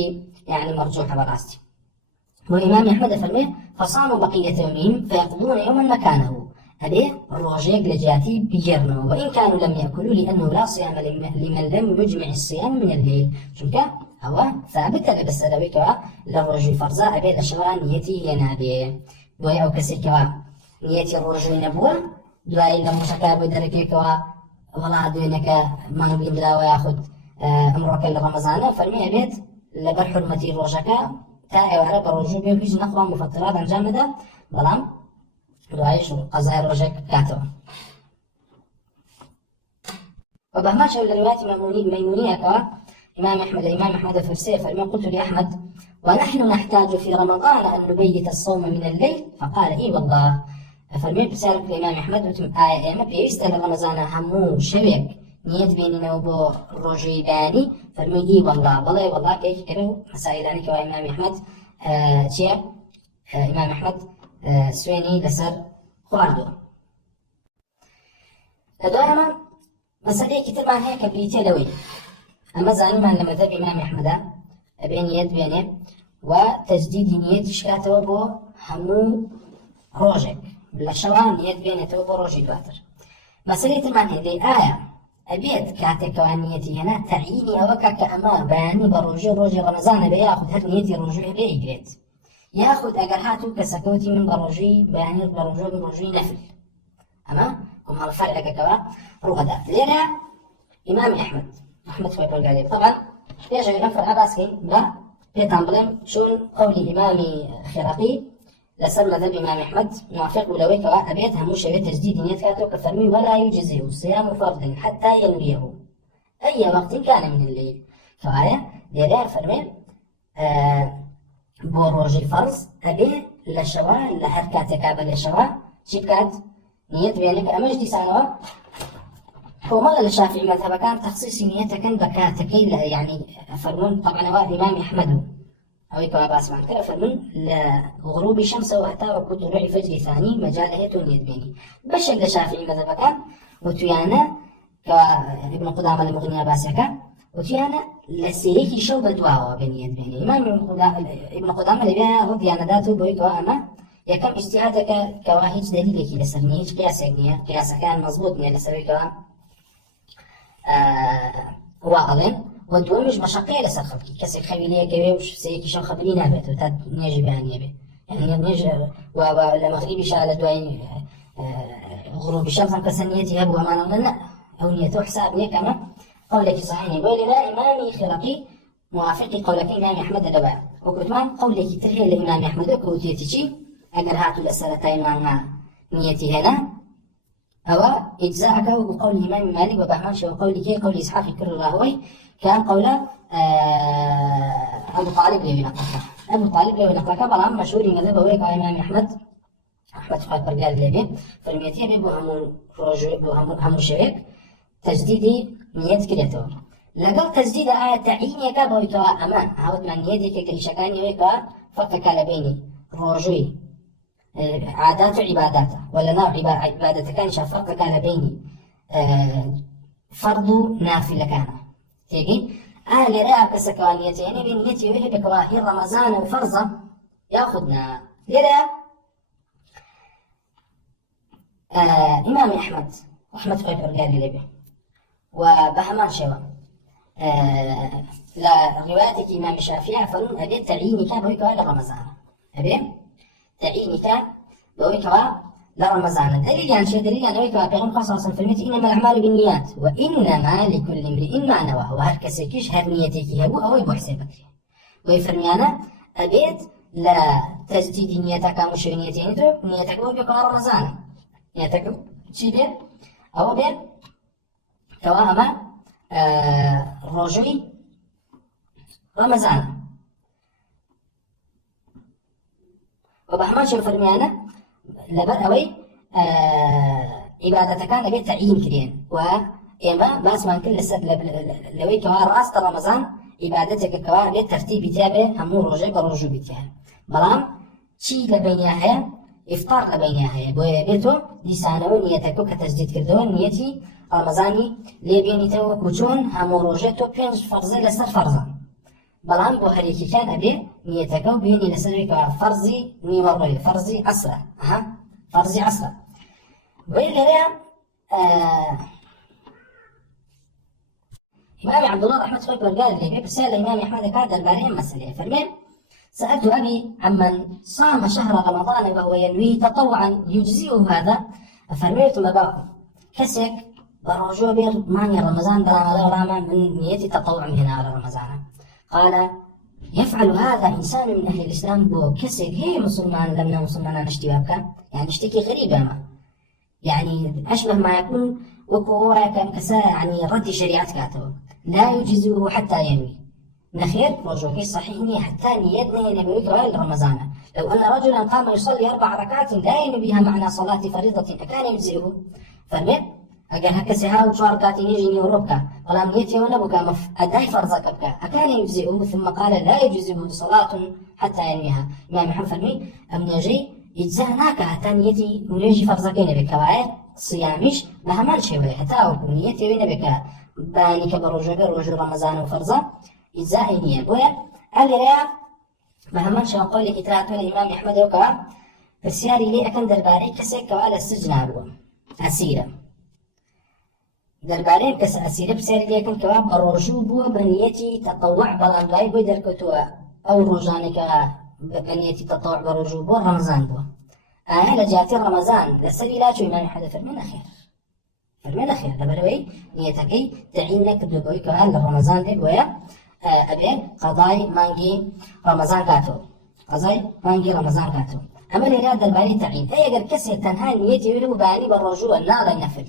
يعني مرجوحة براستي والإمام أحمد فرمي فصاموا بقية يومهم فيقضون يوما مكانه هذه الرجاج لجاتي بيرنا وإن كانوا لم يأكلوا لأنه لا صيام لمن لم يجمع الصيام من الليل شنك هو ثابت بس دويكوا للرجل فرزاء أبي الأشغال نيتي ينابي دوي أو كسيكوا نيتي الرجل نبوة دوي لما شكابو دركيكوا والله دوينك ما نبين دلا وياخد أمرك لرمضان فرمي أبيت لبر حرمتي الرجاكا تاعي وعرب الرجل بيجي نقوى مفطرات عن جامدة بلام روايش قضاء الرجاء كاتب وبهما شو الروايات ميمونية كوا الإمام أحمد الفرسي فرمي قلت لأحمد ونحن نحتاج في رمضان أن نبيت الصوم من الليل فقال إي والله فرمي بسالك الإمام أحمد وتم آية ما بيستل رمضان همو شبك نيت بيننا وبو رجيباني فرمي إي والله كيف كرهو مسائل عنك وإمام أحمد إمام أحمد سويني لسر خواردو لدوما مسألة كتير عن هيك بيتي لوي أما زعيما لما ذهب إمام أحمد بين يد بينه وتجديد نية شكاته بو همو روجك بالشوان يد بينه بو روجي دواتر مسألة معنى هذه آية أبيت كاتك عن نيتي هنا تعيني أوكا كأمار بياني بروجي رمضان بياخذ هاد نيتي رجوع بيجريت ياخذ أجر هاتو كسكوتي من بروجي بياني بروجي نفل أما هم الفرق كوا روغدا لينا إمام أحمد في القالب طبعا يجب ينفر أباسكي لا بيتامبلم شون قولي إمامي خرقي لسر مذهب إمام أحمد موافق ولوي كوا أبيت هموش أبيت تجديد نيتكاتو كفرمي ولا يجزيه صيام فرض حتى ينويه أي وقت كان من الليل كوايا لينا فرمي بوروجي فرض أبي لشوا لحركات كابل لشوا شبكات نيت بينك أمجدي سانوا هو ماذا الشافعي مذهب كان تخصيص نيتك بكاتكي يعني فرمون طبعا هو الإمام أحمد أو يكون باس معك فرمون لغروب الشمس وحتى وقت طلوع الفجر ثاني مجاله تونيت بيني بشك الشافعي مذهب كان وتيانا كابن قدامة المغنية باسكا وتيانا لسيريكي شو بدواوا بنيت بيني إمام ابن قدامة اللي بيها رضي أنا ذاته بويكوا أما یەکەم ئیجتیهادەکە کەوا هیچ دلیلێکی لەسەر نییە، هیچ قیاسێک نییە، قیاسەکان مەزبوط نییە لەسەرەوەیکەوە وا ئەڵێن. و دووەمیش مەشەقەیە لەسەر خەڵکی، کەسێک خەوی لێکەوێ و سەیەکی شەو خەبری نابێتەوە تا نوێژی بەیانیە بێ، یعنی نوێژ لە مەغریبیشا لە دوای غروبی شەمس ئەم کەسە نیەتی هەبوو ئەمانەوە نە، ئەو نیەتەوە حساب نییە کەمە قولێکی صحیحی. بۆ لێرە ئیمامی خێڕەقی موافقی قولەکەی ئیمامی ئەحمەدە لەوە، وەکوتمان قولێکی تر هەیە لە ئیمامی ئەحمەدە کە وتێتی چی؟ ئەگەر هاتوو لە سەرەتای مانگا نیەتی هێنا ئەوە ئیجزاءەکە، وەکو قولی ئیمامی مالک و بەهمان شێوە قولی کێ قولی ئیسحاقی کوڕی راهوەی كان قوله أبو طالب لوي نقلك، أبو طالب لوي نقلك، بلام مشهور مذهب ويك إمام أحمد خاطر قال لي فرميتي بو همو شويك تجديدي نيت كريتو لقل تجديد تعييني كابو يكوا أمان هاود من نيتك كريشكاني ويكوا فرق على بيني روجوي عادات وعبادات ولا نوع عبادة كان فرق على بيني فرض نافلة كان تيجي لرا كسكوانيتي يعني بنيتي وهي بكواهي رمضان وفرضة ياخذنا لرا إمام أحمد وأحمد خيبر قال لي به وبهمان شوا لا روايتك إمام الشافعي فلون أبي تعييني كان بوي كوا لرمضان أبي تعييني كان بوي كوا لرمضان دليل يعني شيء دليل يعني ويكوا بيغم خاصة في الميت إنما الأعمال بالنيات وإنما لكل امرئ ما نوى وهر كسكيش هر نيتك هبو أو يبو حسابك ويفرميانا أبيت لا تجديد نيتك مش نيتين تو نيتك بوي كوا رمضان نيتك شي بيت أو بيت كواهما رجوي رمضان وبهمان شو فرميانا لبر أوي عبادة كان لبي تعيين كرين وإما بس ما كل لسه لوي كوا رأس رمضان عبادتك كوا للترتيب تابع همو رجع برجو بيتها بلام شيء لبينها إفطار لبينها بيتو لسانه نيتك كتجديد كردون نيتي رمضاني لبيني تو كوجون همو رجع تو بينج فرزة لسر فرزة بلام بو هريكي كان أبي نيتك بيني لسر فرزي نيمروي فرزي عصرة فرزي عصرة وإلا إمام عبد الله أحمد خيبر قال لي برسالة الإمام أحمد كاد البارين مسألة فرمين سألت أبي عمن صام شهر رمضان وهو ينوي تطوعا يجزئه هذا فرميت مباكم كسك برجو بير ماني رمضان برامة من نيتي تطوع من هنا على رمضان قال يفعل هذا إنسان من أهل الإسلام بو كسك هي مسلمان لمنا مسلمان نشتوابك يعني اشتكي غريبة ما يعني أشبه ما يكون وكورا كان كسا يعني رد شريعة كاتو لا يجزئه حتى ينوي نخير رجوكي صحيح حتى نيتنا ينبويك غير رمضان لو أن رجلا قام يصلي 4 ركعات لا ينوي بها معنى صلاة فريضة أكان يجزئه فرمت أجل هكذا هاو 4 ركعات يجي يوروبك ولا نيتي ونبك أداي فرزك بك أكان يجزئه ثم قال لا يجزئه صلاة حتى ينويها إمام محمد فرمي أم يجي إجزاءناك حتى نيتي ونيجي فرزكين بك وعيد صيامش مهمان شوي حتى نيتي وين بك باني كبرجو رمضان وفرزة إجزاء نية بويا قال لي مهمان شو قولي إترات من الإمام أحمد وكا فسياري لي أكن درباري كسي كوالا السجن أبوه أسيرة درباري كس أسيرة بسياري لي أكن كوا برجو بوه بنيتي تطوع بلان لاي بوي دركتوا أو رجانك بنيتي تطوع برجو بوه رمضان بوه لجاتي رمضان لسري لا شو إمام أحمد فرمنا خير فرمنا خير دبروي نيتكي تعينك دبوي كهال رمضان دي بويا أبي قضاي مانجي رمضان كاتو قضاي مانجي رمضان كاتو أما اللي راد الباري تعيين أي أجر كسر تنهى نيتي ولو باني بالرجوع النار ينفل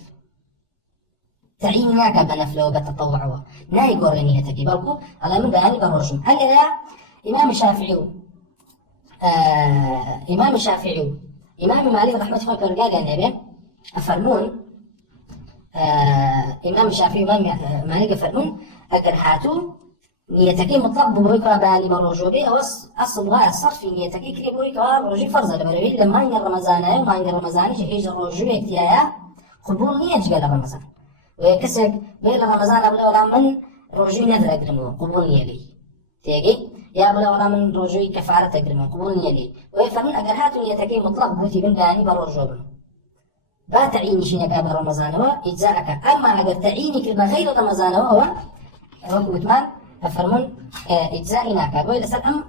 تعيين ناك بنفله وبتطوعه ناي قر نيتك بلكو على من باني بالرجوع هل لا إمام الشافعي إمام الشافعي إمام مالك رحمة الله قال النبي أفرمون إمام الشافعي إمام مالك أفرمون أجر هاتو نيتكي مطلق بويكا بالي بالرجوبي أو أصل غاية الصرف نيتكي كري بويكا رجوع فرزة لبروي لما ين رمضان وما ين رمضان يجي الرجوع اكتيايا قبول نية قبل رمضان ويكسب بين رمضان قبل ولا من رجوع نذر أقدمه قبول نية لي تيجي يا بلا ولا من رجوي كفارة تقريبا قبول نيلي ويفرمون أجر هاتوا نيتكي مطلق بوتي بن باني برجوبن با تعيني شينك أبا رمضان إجزاءك أما أجر تعيني كلمة غير رمضان هو وثمان فرمون إجزائنا كابوي لسلام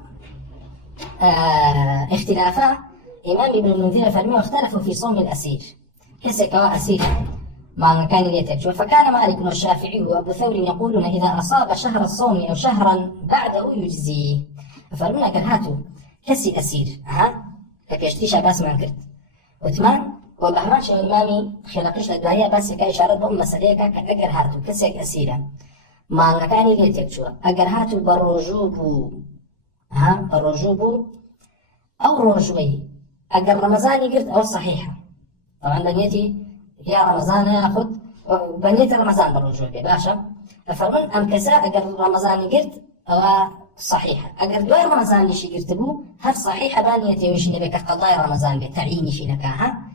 اختلافا إمام ابن المنذر فرمي واختلفوا في صوم الأسير كسكوا أسير مع كان يتكشف فكان مالك والشافعي وأبو ثور يقولون إذا أصاب شهر الصوم أو شهرا بعده يجزيه فرمونا كرهاتو كسي أسير كبيشتيش باس ما كرت وثمان وبهمان شو إمامي خلقش لدوايا بس كإشارة بهم مسألة كأجر هاتو كسيك أسيرا ما كان يتكشف أجر هاتو بالرجوب بالرجوب أو رجوي أجر رمضان قلت أو صحيحة طبعا بنيتي يا رمضان ياخذ بنيت رمضان بالرجوع باشا فرمون أم كساء أجر رمضان قلت أو صحيحة أجر دوار رمضان اللي شي قلتبو هل صحيحة بنيتي وش نبيك قضاء رمضان بتعيني شي نكاها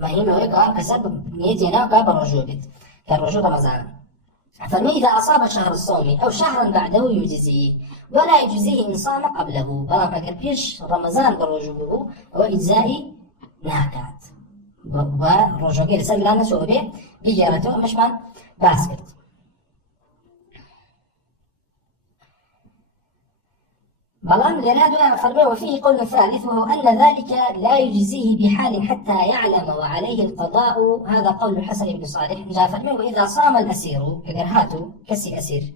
ما هي نوعك كسب نيتي أنا بالرجوع بيت كالرجوع رمضان فمن إذا أصاب شهر الصوم أو شهرا بعده يجزيه ولا يجزيه إن صام قبله بلام أجر بيش رمضان بالرجوع وإجزائي ناكات ورجوعي لسال لا نسوء به بجارته مشمان باسكت بلان لنادوا فرمي وفيه قول ثالث وهو أن ذلك لا يجزيه بحال حتى يعلم وعليه القضاء هذا قول الحسن بن صالح جاء فرمي وإذا صام الأسير كجرهاته كسي أسير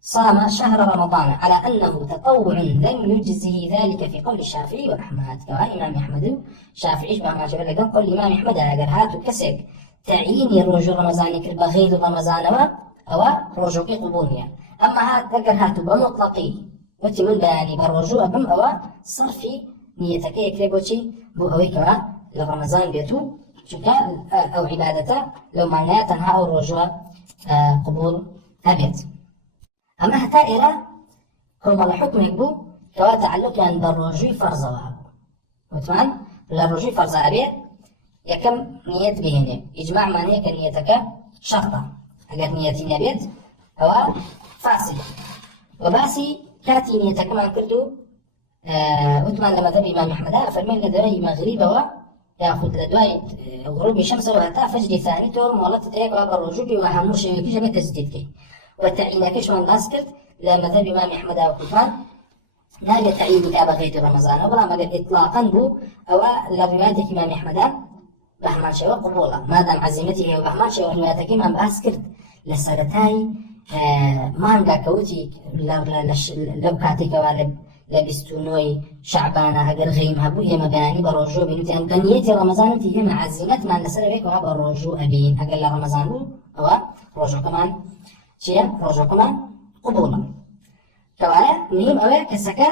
صام شهر رمضان على أنه تطوع لم يجزه ذلك في قول الشافعي وأحمد كما إمام أحمد شافعي ما شبه لكن قول الإمام أحمد أجرهاته كسك تعيني رجو رمضان كربا غير رمضان أو رجوع قبوليا أما هذا أجرهاته بمطلقي وتمن بياني بالرجوع بم أو صرفي نيتك يكربوشي بو أوي كوا لرمضان بيتو شكا أو عبادته لو معناتها أو الرجوع قبول أبيت أما هتائرة هم الحكم يكبو كوا تعلقا بالرجوع فرض وهب وطبعا للرجوع فرض أبيت يكم نية بهنه إجماع معناه كنيتك شرطة أجر نيتي نبيت أو فاسد وباسي كاتي نيتك ما كردو وثمان لما ذهب إمام أحمد فرمين لدواي مغربه يأخذ لدواي غروب الشمس وهتا فجر ثاني تور مولات تريك وابا الرجوع وهموش يكيش بتسديد كي والتعيين كيش من داسكت لما ذهب إمام أحمد وكفان لا تعيين كابا غير رمضان ولا ما قد إطلاقا بو أو لرواية إمام أحمد بهمان شيء قبولا ما دام عزيمته وبهمان شيء رواية إمام باسكت لسرتاي مانگا كوتي لو كاتيكا والب لبستونوي شعبانا اگر غيم هبو يما بياني برجو بنوتي ان بنيتي رمضان تي يما عزمت ما نسر بيك وهب الرجو ابين اگر رمضان بو او رجو كمان شيا رجو كمان قبولا كوالا مهم اوه كسكا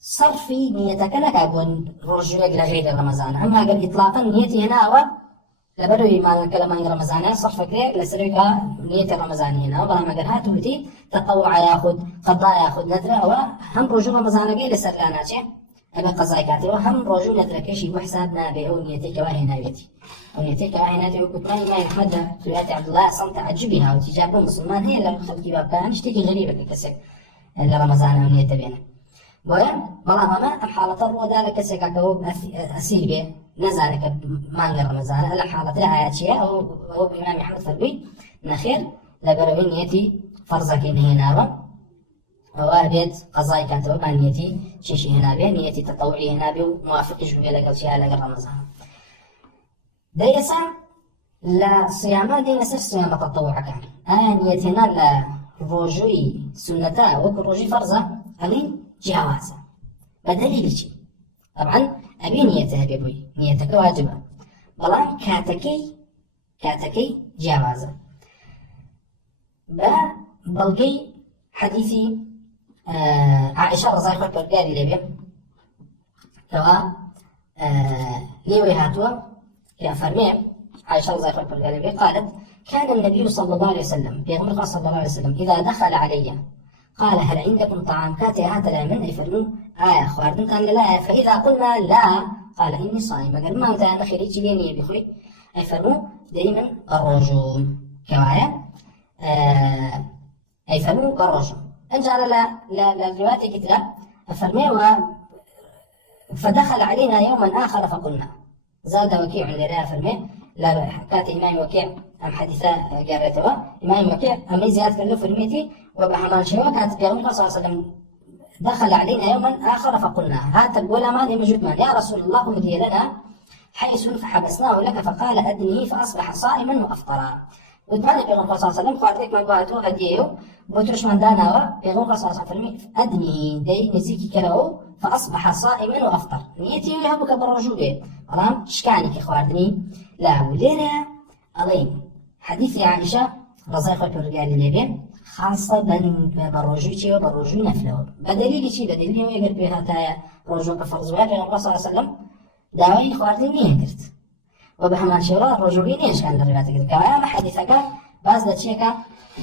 صرفي نيتك لك ابون رجو غير رمضان اما اگر اطلاقا نيتي هنا او لبروي ما كلام رمضان صرف فكرة لسرقة نية رمضان هنا وبلا ما قرها تهدي تطوع ياخذ قضاء ياخذ نذرة أو هم رجوع رمضان جاي لسرقة شيء أبى قضاء كاتر وهم رجوع نذرة كشي وحساب نابي أو نيتك واهنا بيتي أو نيتك واهنا بيتي وكتاني ما يحمد رواية عبد الله صمت عجبها وتجابه مسلمان هي اللي خلق باب كان اشتكي غريبة كسك إلا رمضان أو نية بينه بويا بلا ما حالة الرودا لكسك عكوب أسيبه نزالك مانجا رمضان ألا حالة لا أشياء أو بإمام أحمد فربي نخير لبروي نيتي فرزك إن هنا وأبيت قضاء كانت وما نيتي شيء هنا به نيتي تطوعي هنا به موافق جبه لك شيء على رمضان دايسا لا صيامات دي نسر صيام تطوع كان نيتي هنا لا رجوي سنتا وكل رجوي فرزة ألين جوازا بدليل شيء طبعا أبي نيته بيبوي نيتك واجبة بلان كاتكي جوازا بلقي حديثي عائشة رضي الله عنها قال لي توا ليوي هاتوا يا فرمي عائشة رضي الله عنها قال لي قالت كان النبي صلى الله عليه وسلم بيغمر صلى الله عليه وسلم إذا دخل علي قال هل عندكم طعام كاتي هات لا من أي فرمو خواردن كان لا فإذا قلنا لا قال إني صائم قال ما أنت أنا خريج ليني بخوي أي فرمو دائما الرجوع كوايا أي فرمو الرجوع إن جعل لا الرواية كتلا أفرمي فدخل علينا يوما آخر فقلنا زاد وكيع لرا فرمي لا كات إمام وكيع أم حديثة قرأتوا إمام وكيع أم زيادة كله فرميتي وبحمان شوا كانت بيغمر صلى الله عليه وسلم دخل علينا يوما آخر فقلنا هات الغلامان موجود مان يا رسول الله مدي لنا حيث فحبسناه لك فقال أدنه فأصبح صائما وأفطرا ودمان بيغمر صلى الله عليه وسلم قاعدك ما قاعدتو هديه بوترش من دانا بيغمر صلى الله عليه وسلم أدنه دي نسيكي كلاو فأصبح صائما وأفطر نيتي يهبك برجوله رام شكاني كخواردني لا ولينا ألين حديث عائشة رضي الله عنها النبي خاصة بالرجوع وبالرجوع نفله بدليل شيء بدليل يقدر بها تا رجوع كفرض واجب النبي صلى الله عليه وسلم داوي خواردني يقدرت وبهمان شراء الرجوعين إيش كان الروايات كذا كلام حديثك بعض الشيء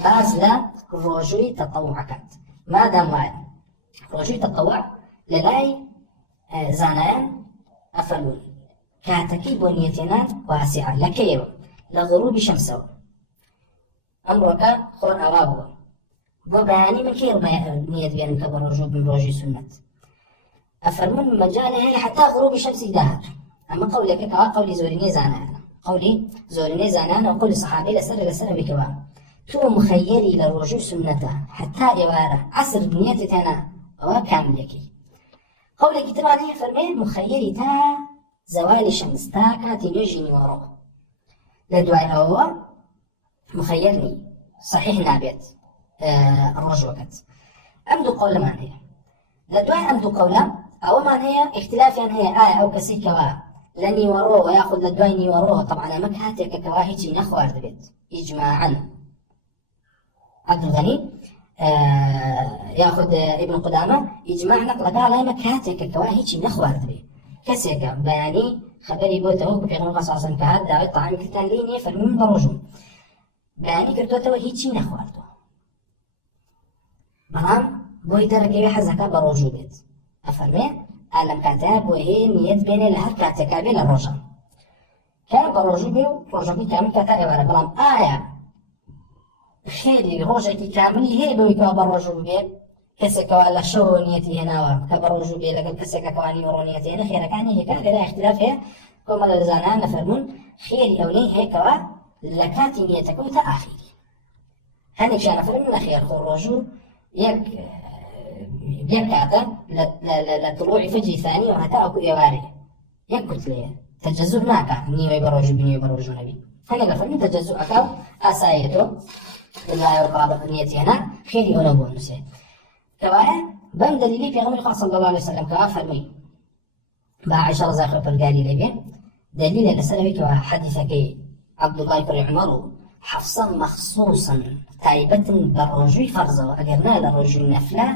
بعض لا رجوع تطوعك ما دام واحد رجوع تطوع للاي زانان أفلون كاتكي بنيتنا واسعة لكيو لغروب شمسه أمرك خور أرابه وبياني من كير نيت بيان كبر رجوع من رجوع سنة أفرمون مجاله حتى غروب الشمس دهر أما قولك قولي زوريني زانان قولي زوريني زانان وقول صحابي لسر بكوا تو مخيري للرجوع سنته حتى يواره عصر نيتنا وكاملكي قولك تبعني فرمي مخيري تا زوال الشمس تا كاتي نجيني وروه لدواء هو مخيرني صحيح نابت الرجوع كت أمدو قول ما هي لدواء أمدو قولا أو ما هي اختلاف هي آية أو كسي كوا لني وروه ويأخذ لدويني وروه طبعا مكهاتي كواهيتي نخوار دبت إجماعا عبد الغني ياخذ ابن قدامة إجماع نقل قال مكهاتي كواهيتي نخوار دبت كسيكا بياني خبري بوته في غنوة صلى الله عليه وسلم كهاد داوي طعام كتان ليني فرمون برجو بياني كرتوته وهيتي نخوارتو بلام بوي درجة حزكا برجو بيت أفرمي ألم كاتب وهي نيت بيني لهر كاتكا بين الرجل كان برجو بيو رجو كامل كاتا إبارة بلام خيري رجل كامل هي بوي كوا برجو بيت كسك ولا شو نيتي هنا كبرجو بي لكن كسك كواني ورونيتي هنا خير كان هيك غير اختلاف هي كما الزانان نفرمون خير أولي هيك لكاتي نيتكم تأخيري هني كان فرمنا خير خرجوا يكاتا لطلوع فجر ثاني وهتاكل يواري يكت لي تجزؤ ناكا نيو برجو نبي هني فرمنا تجزؤ أكاو أسايتو لا يقابل نيتي هنا خير ولا بونسه كوايا بم دليلي في غمر صلى الله عليه وسلم كوا فرمي بعائشة رضي الله عنها قال لي دليل السلبي كوا حديثك عبد الله بن عمر حفصا مخصوصا تايبة بالرجوع فرزة أجرنا للرجوع نفلة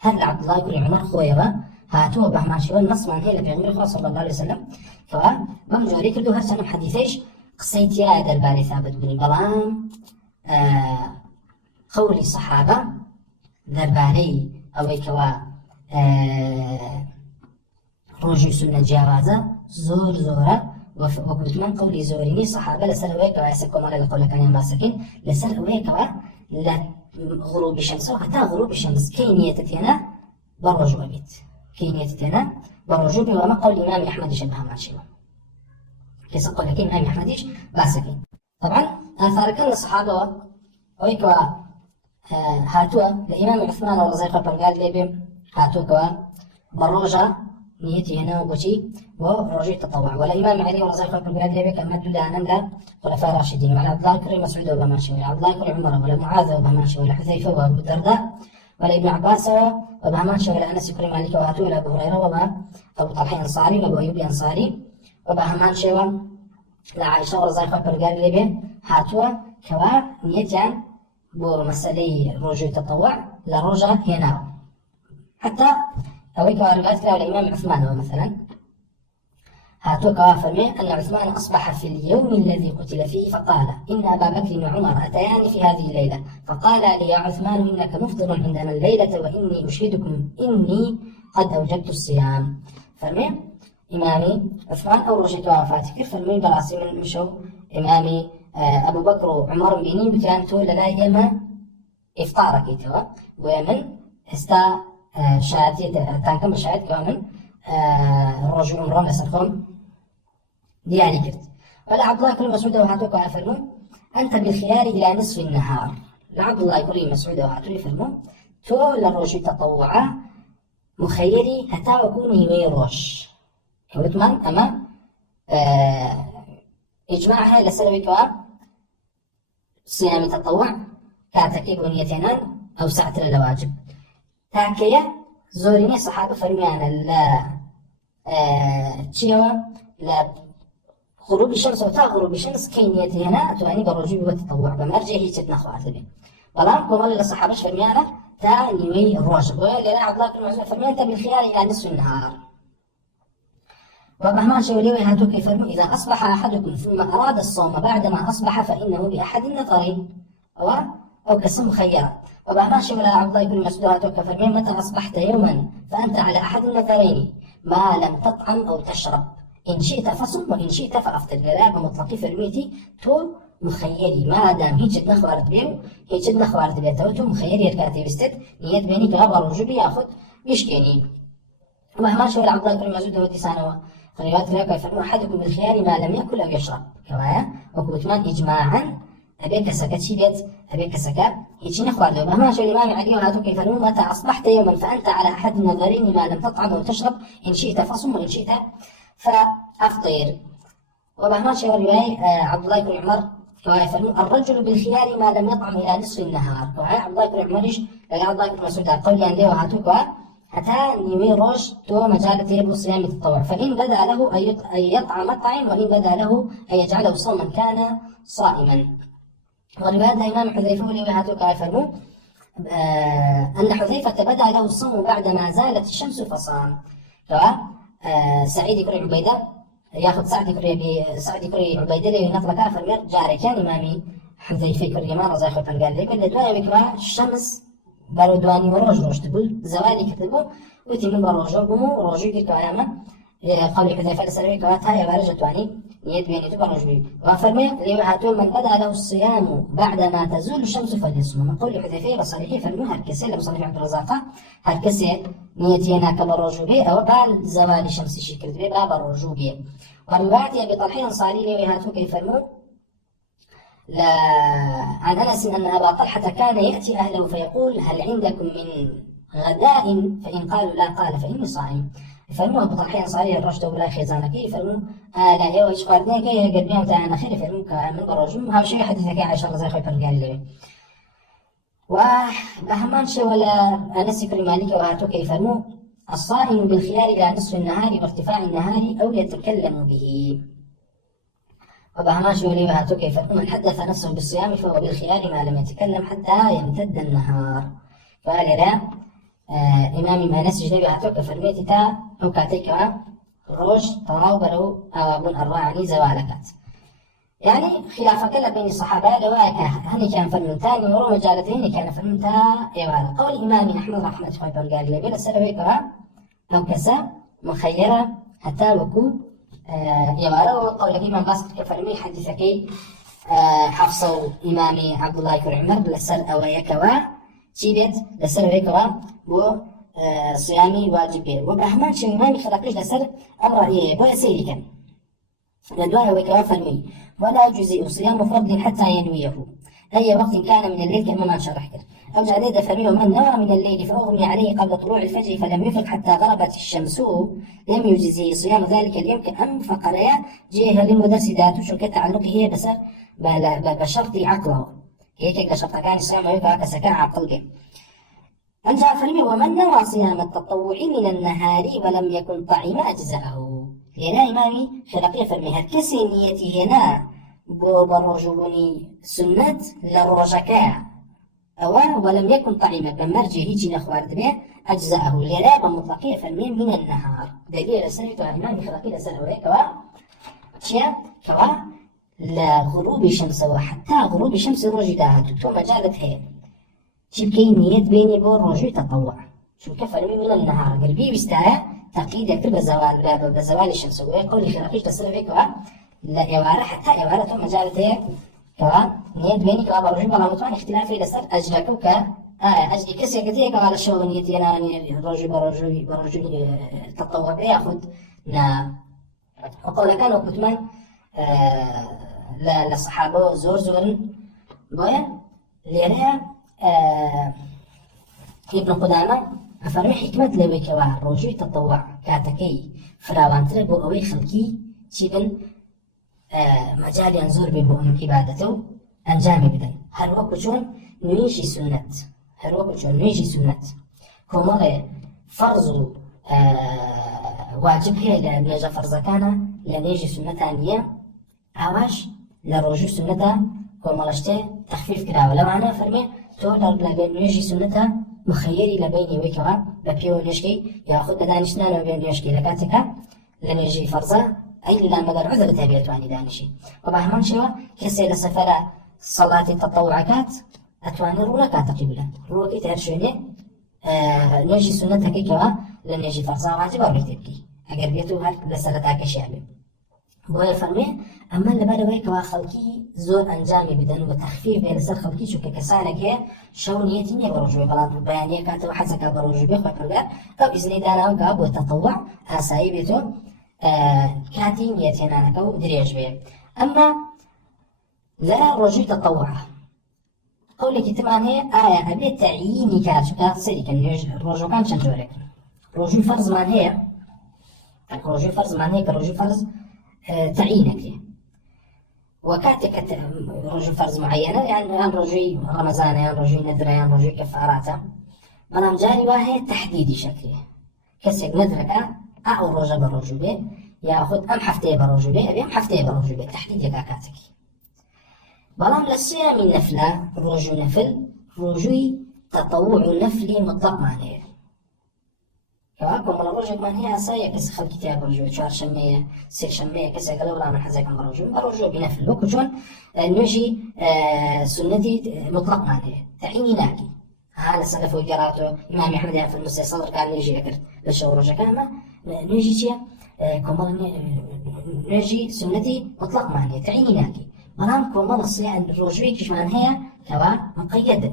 هذا عبد الله بن عمر خويرة هاتوه بهما شو النص من هي في غمر صلى الله عليه وسلم كوا بم جاري كردو هالسنة حديثيش قصيت يا درباري ثابت بن بلام قولي الصحابة درباري أو كوا روجي سنة جوازة زورة وقلت من قولي زوريني صحابة لسر ويكوا يسكون على القول كان ينباسكين لسر ويكوا لغروب الشمس وحتى غروب الشمس كينية تتينا بالرجوع بيت كينية تتينا بالرجوع بيت وما قول الإمام أحمد شبه ما شبه كيس قول لك الإمام أحمد باسكين طبعا آثار كان الصحابة ويكوا هاتوا الإمام عثمان رضي الله عنه قال لي هاتوا كوا بروجة نيتي هنا وبشي ورجوع تطوع والإمام علي رضي الله عنه قال لي كما دلانا لا خلفاء راشدين ولا عبد الله بن مسعود وبماشي ولا عبد الله بن عمر ولا معاذ وبماشي ولا حذيفة وأبو الدرداء ولا ابن عباس وبماشي ولا أنس بن مالك وهاتوا ولا أبو هريرة ولا أبو طلحة الأنصاري ولا أبو أيوب الأنصاري وبماشي ولا عائشة رضي الله عنها قال لي هاتوا كوا نيتان بور مسألة رجوع تطوع لرجع هنا حتى أويك روايات كلا الإمام عثمان مثلا هاتوا كوافرمي أن عثمان أصبح في اليوم الذي قتل فيه فقال إن أبا بكر وعمر أتيان في هذه الليلة فقال لي يا عثمان إنك مفطر عندنا الليلة وإني أشهدكم إني قد أوجبت الصيام فرمي إمامي عثمان أو رجعت وفاتك فرمي براسي من مشو إمامي أبو بكر وعمر بيني وكان تقول لا يما إفطارك توا ومن استا شهادتي تانكم شهادة كمان رجل عمران لسركم دياني كرت ولا عبد الله كل مسعود وهاتوك وعفرمون أنت بالخيار إلى نصف النهار لعبد الله كل مسعود وهاتوك يفرمون تو للرجل تطوعا مخيري حتى وكوني ويروش كوتمان أما إجماعها لسلوي كوا صيام التطوع كاتكيب ونيتنا أو ساعة الواجب تاكية زوريني صحابة فرميانا لا تشيوا لا غروب الشمس وتا غروب الشمس كينيتي هنا تواني بالرجوع والتطوع بمرجع هي تتنا خواتبي بلان كمال الصحابة فرميانا تا نيوي الروج ولا عبد الله بن مسعود فرميانا انت بالخيار الى نصف النهار ومهما شولي هاتوك يفرموا اذا اصبح احدكم ثم اراد الصوم بعدما اصبح فانه باحد النظرين او كسم خيرا ومهما شولي عبد الله بن مسعود هاتوك فرمينا متى اصبحت يوما فانت على احد النظرين ما لم تطعم او تشرب إن شئت فصم وإن شئت فأفطر للعبة مطلقي فرميتي تو مخيري ما دام هيك نخوارد بيو هيك نخوارد بيتو تو مخيري الكاتب استد نيت بيني كغاب الرجوبي ياخذ مشكيني ومهما شو عبد الله بن مسعود ودي سنة خليات لك يفرموا أحدكم بالخيار ما لم يأكل أو يشرب كوايا وكوتمان إجماعا أبيك سكت شي بيت أبيك سكت هيك نخوارد ومهما شو الإمام علي وهاتوك يفرموا متى أصبحت يوما فأنت على أحد النظرين ما لم تطعم أو تشرب إن شئت فصم وإن شئت فأفطر ومهما شهر رواية عبد الله بن عمر يفرمون الرجل بالخيار ما لم يطعم إلى نصف النهار عبد الله بن عمر عبد الله بن مسعود قولي عندي وهاتوك حتى نيوي روش تو مجالة يبو صيام التطوع فإن بدا له أن يطعم الطعام وإن بدا له أن يجعله صوما كان صائما ورواية الإمام حذيفة وهاتوك يفرمون أن حذيفة بدا له الصوم بعدما زالت الشمس فصام سعيد كري عبيدة ياخذ سعد كري عبيدة اللي نطلق فرمير جاري كان إمامي حذيفة كري ما رزاق قال لي قال دواء بكرة الشمس بارودواني وروج تقول زوالي كتبوا وتي من بروج بمو روج ديك أيامه قول حذيفة السلمي كواتها يا بارجة تواني نيت بيني تبرج بي وفرمي اللي هاتوا من بدا له الصيام بعدما تزول الشمس فليصوم من قول حذيفة بصريحي فرمي هالكسي اللي بصريح عبد الرزاق هالكسي نيتي هناك بروج بي أو بال زوال الشمس شكل بي بروج بي ورواية أبي طلحة الأنصاري اللي هاتوا كيفرموا لا عن أنس أن أبا طلحة كان يأتي أهله فيقول هل عندكم من غداء فإن قالوا لا قال فإني صائم فرموا أبو طلحة الأنصاري الرشد ولا خزانك فرموا لا يا وش قاردين كي قدمهم تاعنا خير فرموا من برجوم هاو شيء حديثك عائشة الله زي خوي فرقال لي وأهمان شيء ولا أنس كريم مالك وهاتو كي فرموا الصائم بالخيار إلى نصف النهار وارتفاع النهار أو يتكلم به وبهماش ولي وهاتو كيف من حدث نفسه بالصيام فهو بالخيار ما لم يتكلم حتى يمتد النهار قال لا إمامي ما نسج لي وهاتو كفرميتي تا أو كاتيك روج طراو برو أوابون الراعني زوالكات يعني خلاف كلا بين الصحابة لواك هني كان فرمتاني ورو مجالته هني كان فرمتا إيوالا قول إمامي أحمد رحمة الله قال لي بلا سلوي أو كسا مخيرة حتى وكو يوارا وقول الإمام باسط كفرمي حديثكي حفصة إمامي عبد الله بن عمر لسر أو يكوا تيبت لسر يكوا بو صيامي واجب وبهمان شو إمامي خلقش لسر أمر إيه بو يسيري كان لدواء ويكوا فرمي ولا يجزئ صيام فرض حتى ينويه أي وقت كان من الليل كما ما شرح كده أو جعليد فرمي من نوى من الليل فأغمي عليه قبل طلوع الفجر فلم يفق حتى غربت الشمس لم يجزي صيام ذلك اليوم كأنفق ليا جهة للمدرس شو كتعلقه بسر بشرط عقله هيك شرط كان الصيام يبقى كسكاع عقله أنت فرمي ومن نوى صيام التطوع من النهار ولم يكن طعم أجزاءه هنا إمامي خلقية فرمي هالكسي نيتي هنا برجوني سنة للرجكاء أو ولم يكن طعيما بمرجي هيجي نخوارد به أجزاءه لرابة مطلقية فرمي من النهار دليل السنة إمامي خلقية سنة كوا لغروب الشمس وحتى غروب الشمس رجدها تو مجالة هي تبكي نيت بيني بو رجوع تطوع شو كفرمي من النهار قلبي بيستاهل تقييد يكتب بزوال الشمس ويقول لي خلقيش تسلم كوا لا يوارا حتى يوارا تو مجالة هي كوا نيت بيني كوا برجوع ولا مطمئن اختلافي لسر أجلكوك أجل كسي كتير على الشغل نيتي أنا برجل تطوع ياخذ نا وقال كانوا كتمان للصحابة زور بويا ليرها ابن قدامة أفرمي حكمة لوي كوا رجوع تطوع كاتكي فراوان تربو أوي خلقي شبن مجال ينظر ببؤم عبادته أنجامي بدن هر وقت شون نيجي سنة كومالي فرض واجب هي لنجا فرض كان لنيجي سنة ثانية عواش لرجوع سنة كومالشته تخفيف كده ولو أنا فرمي تولر لبين نيجي سنة مخيري لبيني ويكوا ببيو نشكي ياخذ دانشنا لو بين نشكي لكاتك لنيجي فرضه أي لا مقدر عذر تابعته عن دانشي وبهمان شوا كسي لسفر صلاة التطوعات أتواني رولا كاتقبلا رولا كتيرشوني نيجي سنة كيكوا لنيجي فرضه واجب وريتبكي أجر بيتو هل لسلتاك شعبي بوي فرمي أما اللي بعد ويكوا خلقي زور أنجامي بدن وتخفيف بين سر خلقي شو ككسانك هي شو نيتي بروجو بلان بيانية كاتو حزك بروجو بيخوي كرجال أو إذن دانا وقاب وتطوع أساي بيتو كاتي نيتي أنا كو دريج بيه أما لا رجوع تطوع قولك تمان هي أبي تعييني كاتو كاتسيري كان رجوع كان شنجورك رجوع فرض مان هي رجوع فرض مان هي كرجوع فرض تعيينك ليه وكاتك رجوع فرض معينة يعني رجوع رمضان رجوع ندرة رجوع كفاراته بلام جاري واهي تحديدي شكله كسك ندرك أو رجوع برجوع به ياخذ أم حفتي برجوع به أبي أم حفتي برجوع به تحديد كاتك بلام للصيام النفلة رجوع نفل رجوع تطوع نفلي مطلق معناه كواكم ولا رجع من هي أسايا كس خل كتاب رجوع شهر شمية سير شمية كس قالوا لا من حزك من رجوع بنفل وكشون نجي سنتي مطلق معناه تعيني ناكي هذا سلف وقراته إمام أحمد في المستصدر كان يجي ذكر للشهور رجع كامة نجي شيء كمال نجي سنتي مطلق معناه تعيني ناكي مرام كمال الصيام الرجوع كشمان هي كوا مقيدة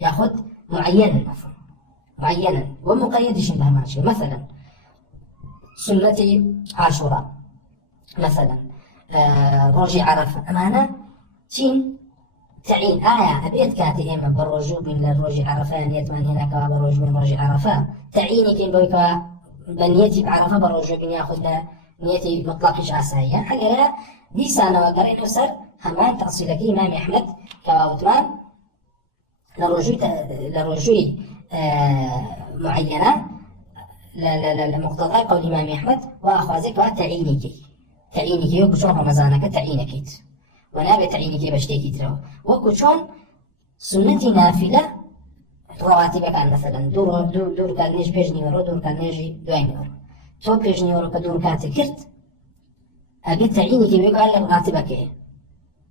ياخذ معينا مفهوم معينا ومقيد شبه ماشي مثلا سنتي عاشوراء مثلا رجع عرفة أمانة تين تعين أبيت كاتي إما بالرجوع من الرجع عرفة نيت من هناك بالرجوع من رجع عرفة تعيني كين بويكا بنيتي بعرفة بالرجوع بن ياخذ نيتي مطلقش عسايا حاجة دي سنة وقرأت وسر همان تأصيلك إمام أحمد كواوتمان لرجوع معينة لمقتضى قول الإمام أحمد وأخوازك تعينك وكشون رمضانك تعينك ونابي تعينك بشتيكي ترو وكشون سنتي نافلة رواتبك عن مثلا دور كان نيج بيجني ورو دور كان نيجي دوين ورو تو بيجني ورو كدور كاتكرت أبي تعينك ويقال راتبك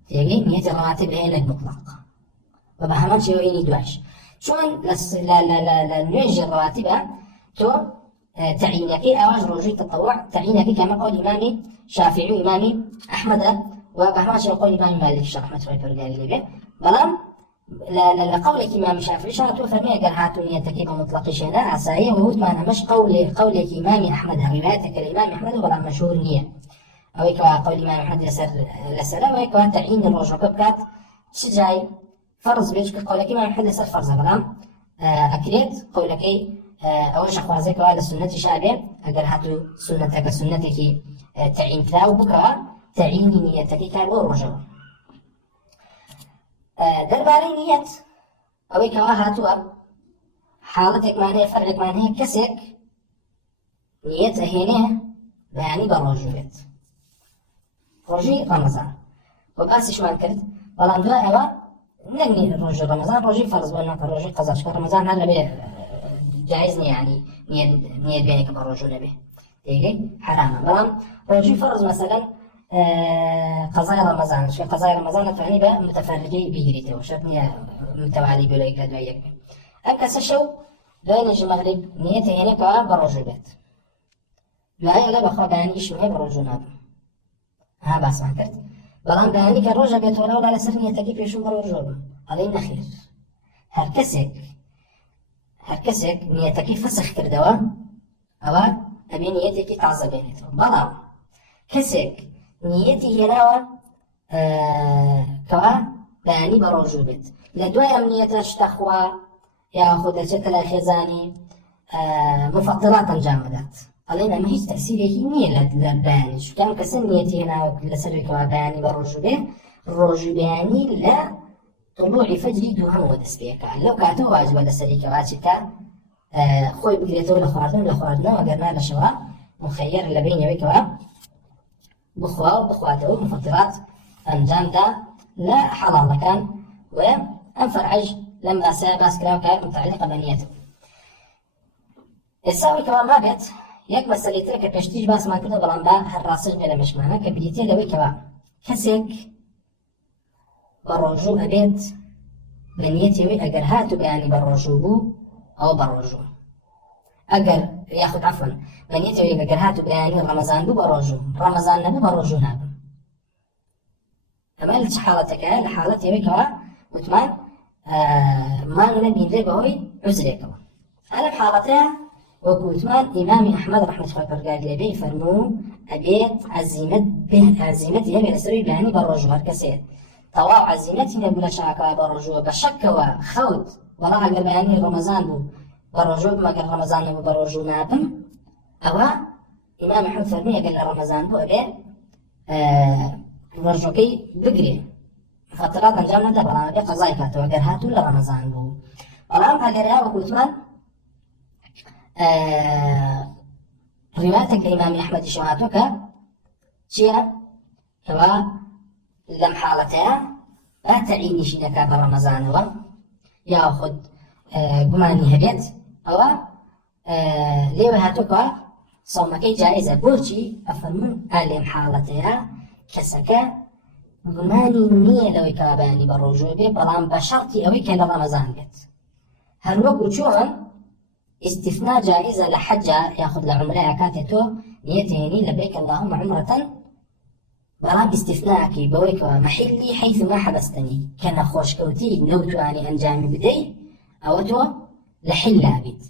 تيجي نية الرواتب هي لك مطلق وبهمان شيء ويني دواش شون لا نيجي الرواتب تو تعينك أواج رجوع تطوع تعينك كما قول إمامي شافعي إمامي أحمد وبهمان شيء قول إمامي مالك رحمة الله تعالى به بلام لقولك إمام شافعي شرط فرمي قال هاتوا نيتك بمطلق شيء عساية وهو ما مش قولك إمامي أحمد روايتك الإمام أحمد ولا مشهور نية أو يكوا قول الإمام أحمد لسلا ويكوا تعيين الرجوع كبكات شجاي فرض بيجك قولك إمام أحمد لسلا فرض بلام أكيد قولك أوش أخوازك وهذا سنة شابه أقل هاتوا سنتك تعين كلا وبكرة تعين نيتك كابو الرجوع درباري نيت أو يكوا هاتوا حالتك معناها فرقك معناها كسك نيته هنا يعني بالرجوعات رجوع رمضان وقاسي شو كرت والله أنتوا أوا نغني رجوع رمضان رجوع فرض ولا رجوع قضاء شهر رمضان هذا به جائزني يعني نية بينك بالرجوع به تيجي حرام بلام رجوع فرض مثلا قضاء رمضان شو قضاء رمضان تعني بقى متفرقي بيجريته وشرطني متوالي بلا يقدر وياك أكاس شو بين المغرب نيته هنا كوا بالرجوعات لا يلا بخوا بيان إيش مه بالرجوع ها بس ما كرت بلام بياني كالرجع بيتولا ولا لسر نيتك بيشون بالرجوع علينا خير هەر کەسێک نیەتەکەی فەسخ کردەوە ئەوە ئەبێ نیەتێکی تازە بێنێتەوە. بەڵام کەسێک نیەتی هێناوە کەوا بەیانی بە ڕۆژوو بێت، لە دوای ئەم نیەتە شتە خوا یاخود دەچێتە لای خێزانی مفەترات ئەنجام بدات، ئەڵێن ئەمە هیچ تەسیرێکی نییە لە بەیانی، چونکە ئەم کەسە نیەتی هێناوە لەسەرێکەوە بەیانی بە ڕۆژوو بێ، ڕۆژوو بەیانی لە طلوعی فەجری دووهەمەوە دەست پێەکە، لەو کاتەوە واجبە لەسەرێکەوە چیکە خۆی بگرێتەوە لە خواردن لە خواردنەوە، گەرنا لەشەوە مخەیەر لە بینەوەیکەوە بخوا و بخواتەوە مفەترات ئەنجامدا لە حەڵاڵەکان. و ئەم فەرعەش لەم باسەیە باس کراوە کە متعلقە بە نیەت. ئێستا ئەوەیکەوە مابێت یەک مەسەلەی تر کە پێشتریش باسمان کردەوە بەڵام با هەر ڕاستیش بێ لە مەشمانە، کە بریتێ لەوەیکەوە کەسێک بە ڕۆژوو ئەبێت بە نیەتێوەی ئەگەر هاتوو بەیانی بە ڕۆژوو بوو ئەوە بە ڕۆژوو، ئەگەر یاخود عەفوەن بە نیەتێوەی ئەگەر هاتوو بەیانی ڕەمەزان بوو بە ڕۆژوو، ڕەمەزان نەبوو بە ڕۆژوو نابن. ئەمە لە چ حاڵەتێکەیە؟ لە حاڵەتێوەیکەوە وتمان مانگ نەبیندرێ بەهۆی عوزرێکەوە. هەلەم حاڵەتەیە وەکو وتمان ئیمامی ئەحمەد ڕەحمەتوڵڵاهی پەروەردگار لێبێ فەرموو ئەبێت عەزیمەت هەبێ لەسەروی بەیانی بە ڕۆژوو. هەر کەسێ تەواو عەزیمەتی نەبوو لە شەڕەکەوە بە ڕۆژووە بە شەکەوە خەوت وەڵا ئەگەر بەیانی ڕەمەزان بوو بە ڕۆژوو بم، ئەگەر ڕەمەزان نەبوو بە ڕۆژوو نابم، ئەوە ئیمام ئەحمەد فەرمووی ئەگەر لە ڕەمەزان بوو ئەبێ ڕۆژەکەی بگرێ، مفەترات ئەنجام نەدا، بەڵام ئەبێ قەزای کاتەوە ئەگەر هاتوو لە ڕەمەزان بوو. بەڵام ئەگەریا وەکو وتمان ڕیواتێک لە ئیمامی ئەحمەدیش هاتووە کە چییە؟ کەوا لەم حاڵەتەیە با تەعینیشی دەکا بە ڕەمەزانەوە یاخود گومانی هەبێت، ئەوە لێوە هاتووکەوە سەومەکەی جایزە. بۆچی؟ ئەفەرمون ئالێم حاڵەتەیە کەسەکە گومانی نییە لەوەی کەوا بەیانی بە ڕۆژوو بێ، بەڵام بە شەرتی ئەوەی کە لە ڕەمەزان بێت. هەر وەکو چۆن استثناء جائزة لحجة ياخذ لعمرها كاتتو نيتيني لبيك اللهم عمرة، بلام استثناءكي بويك محلي حيث ما حبستني كان خوش كوتي نوت اني انجامي بدي او تو لحل بيت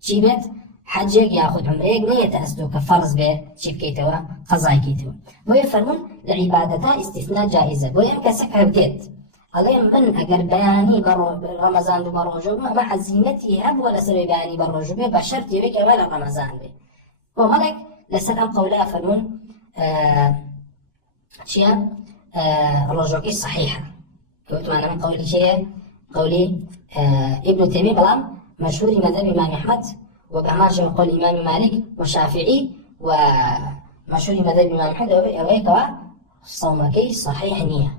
شي بيت حجك ياخذ عمريك نية أسدو كفرز به شي بكيتوا قضاي كيتوا بوي فرمون لعبادتها استثناء جائزة بوي كسكر بكيت عليهم من أجر بياني رمضان بروجو مع عزيمتي هب ولا سوي بياني بروجو بشرتي بك ولا رمضان به وملك لسلام قولها فرمون شيء رجوكي صحيحة كنت معنا من قولي شيء قولي ابن تيمية بلام مشهور مذهب الإمام أحمد وبهماش قول الإمام مالك والشافعي ومشهور مذهب الإمام أحمد أويك صومكي صحيح نية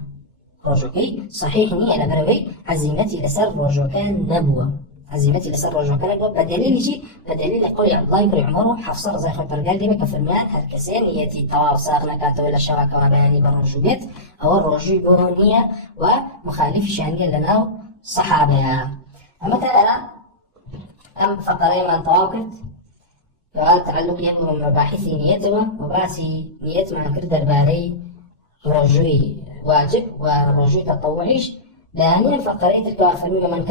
رجوكي صحيح نية لبروي عزيمتي لسر رجوكان نبوة عزيمتي لسر رجوكان نبوة بدليل شيء بدليل قول الله يكرم عمره حفصة زي خوي برجال دي كفرمان هالكسين نيتي طواف ساغنا كاتو ولا شراكة وبياني بالرجوبيت أو الرجوبونية ومخالف شانية لنا صحابة أما ترى أم فقرين من طواقت وتعلق يهم مباحث نيته وباسي نيته مع كرد الباري رجوي واجب والرجوع تطوعيش بيانيا فقريت الكافر ومن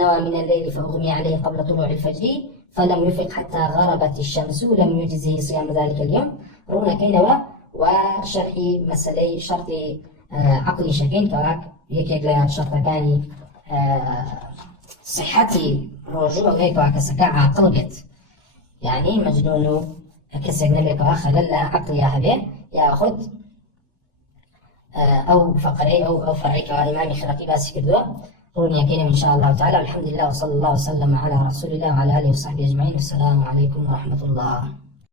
نوى من الليل فأغمي عليه قبل طلوع الفجر فلم يفق حتى غربت الشمس لم يجزه صيام ذلك اليوم رونا كينوا وشرحي مسألة شرط عقلي شكين كواك يكيك لها شرط كاني صحتي رجوع وهيك وكسكا عقل بيت يعني مجنون كسك نبيك خلل عقلي يا هبه ياخذ أو فقري أو فرعي كإمام خلقي باسي كدوا روني كينم إن شاء الله تعالى. والحمد لله وصلى الله وسلم على رسول الله وعلى آله وصحبه أجمعين. والسلام عليكم ورحمة الله.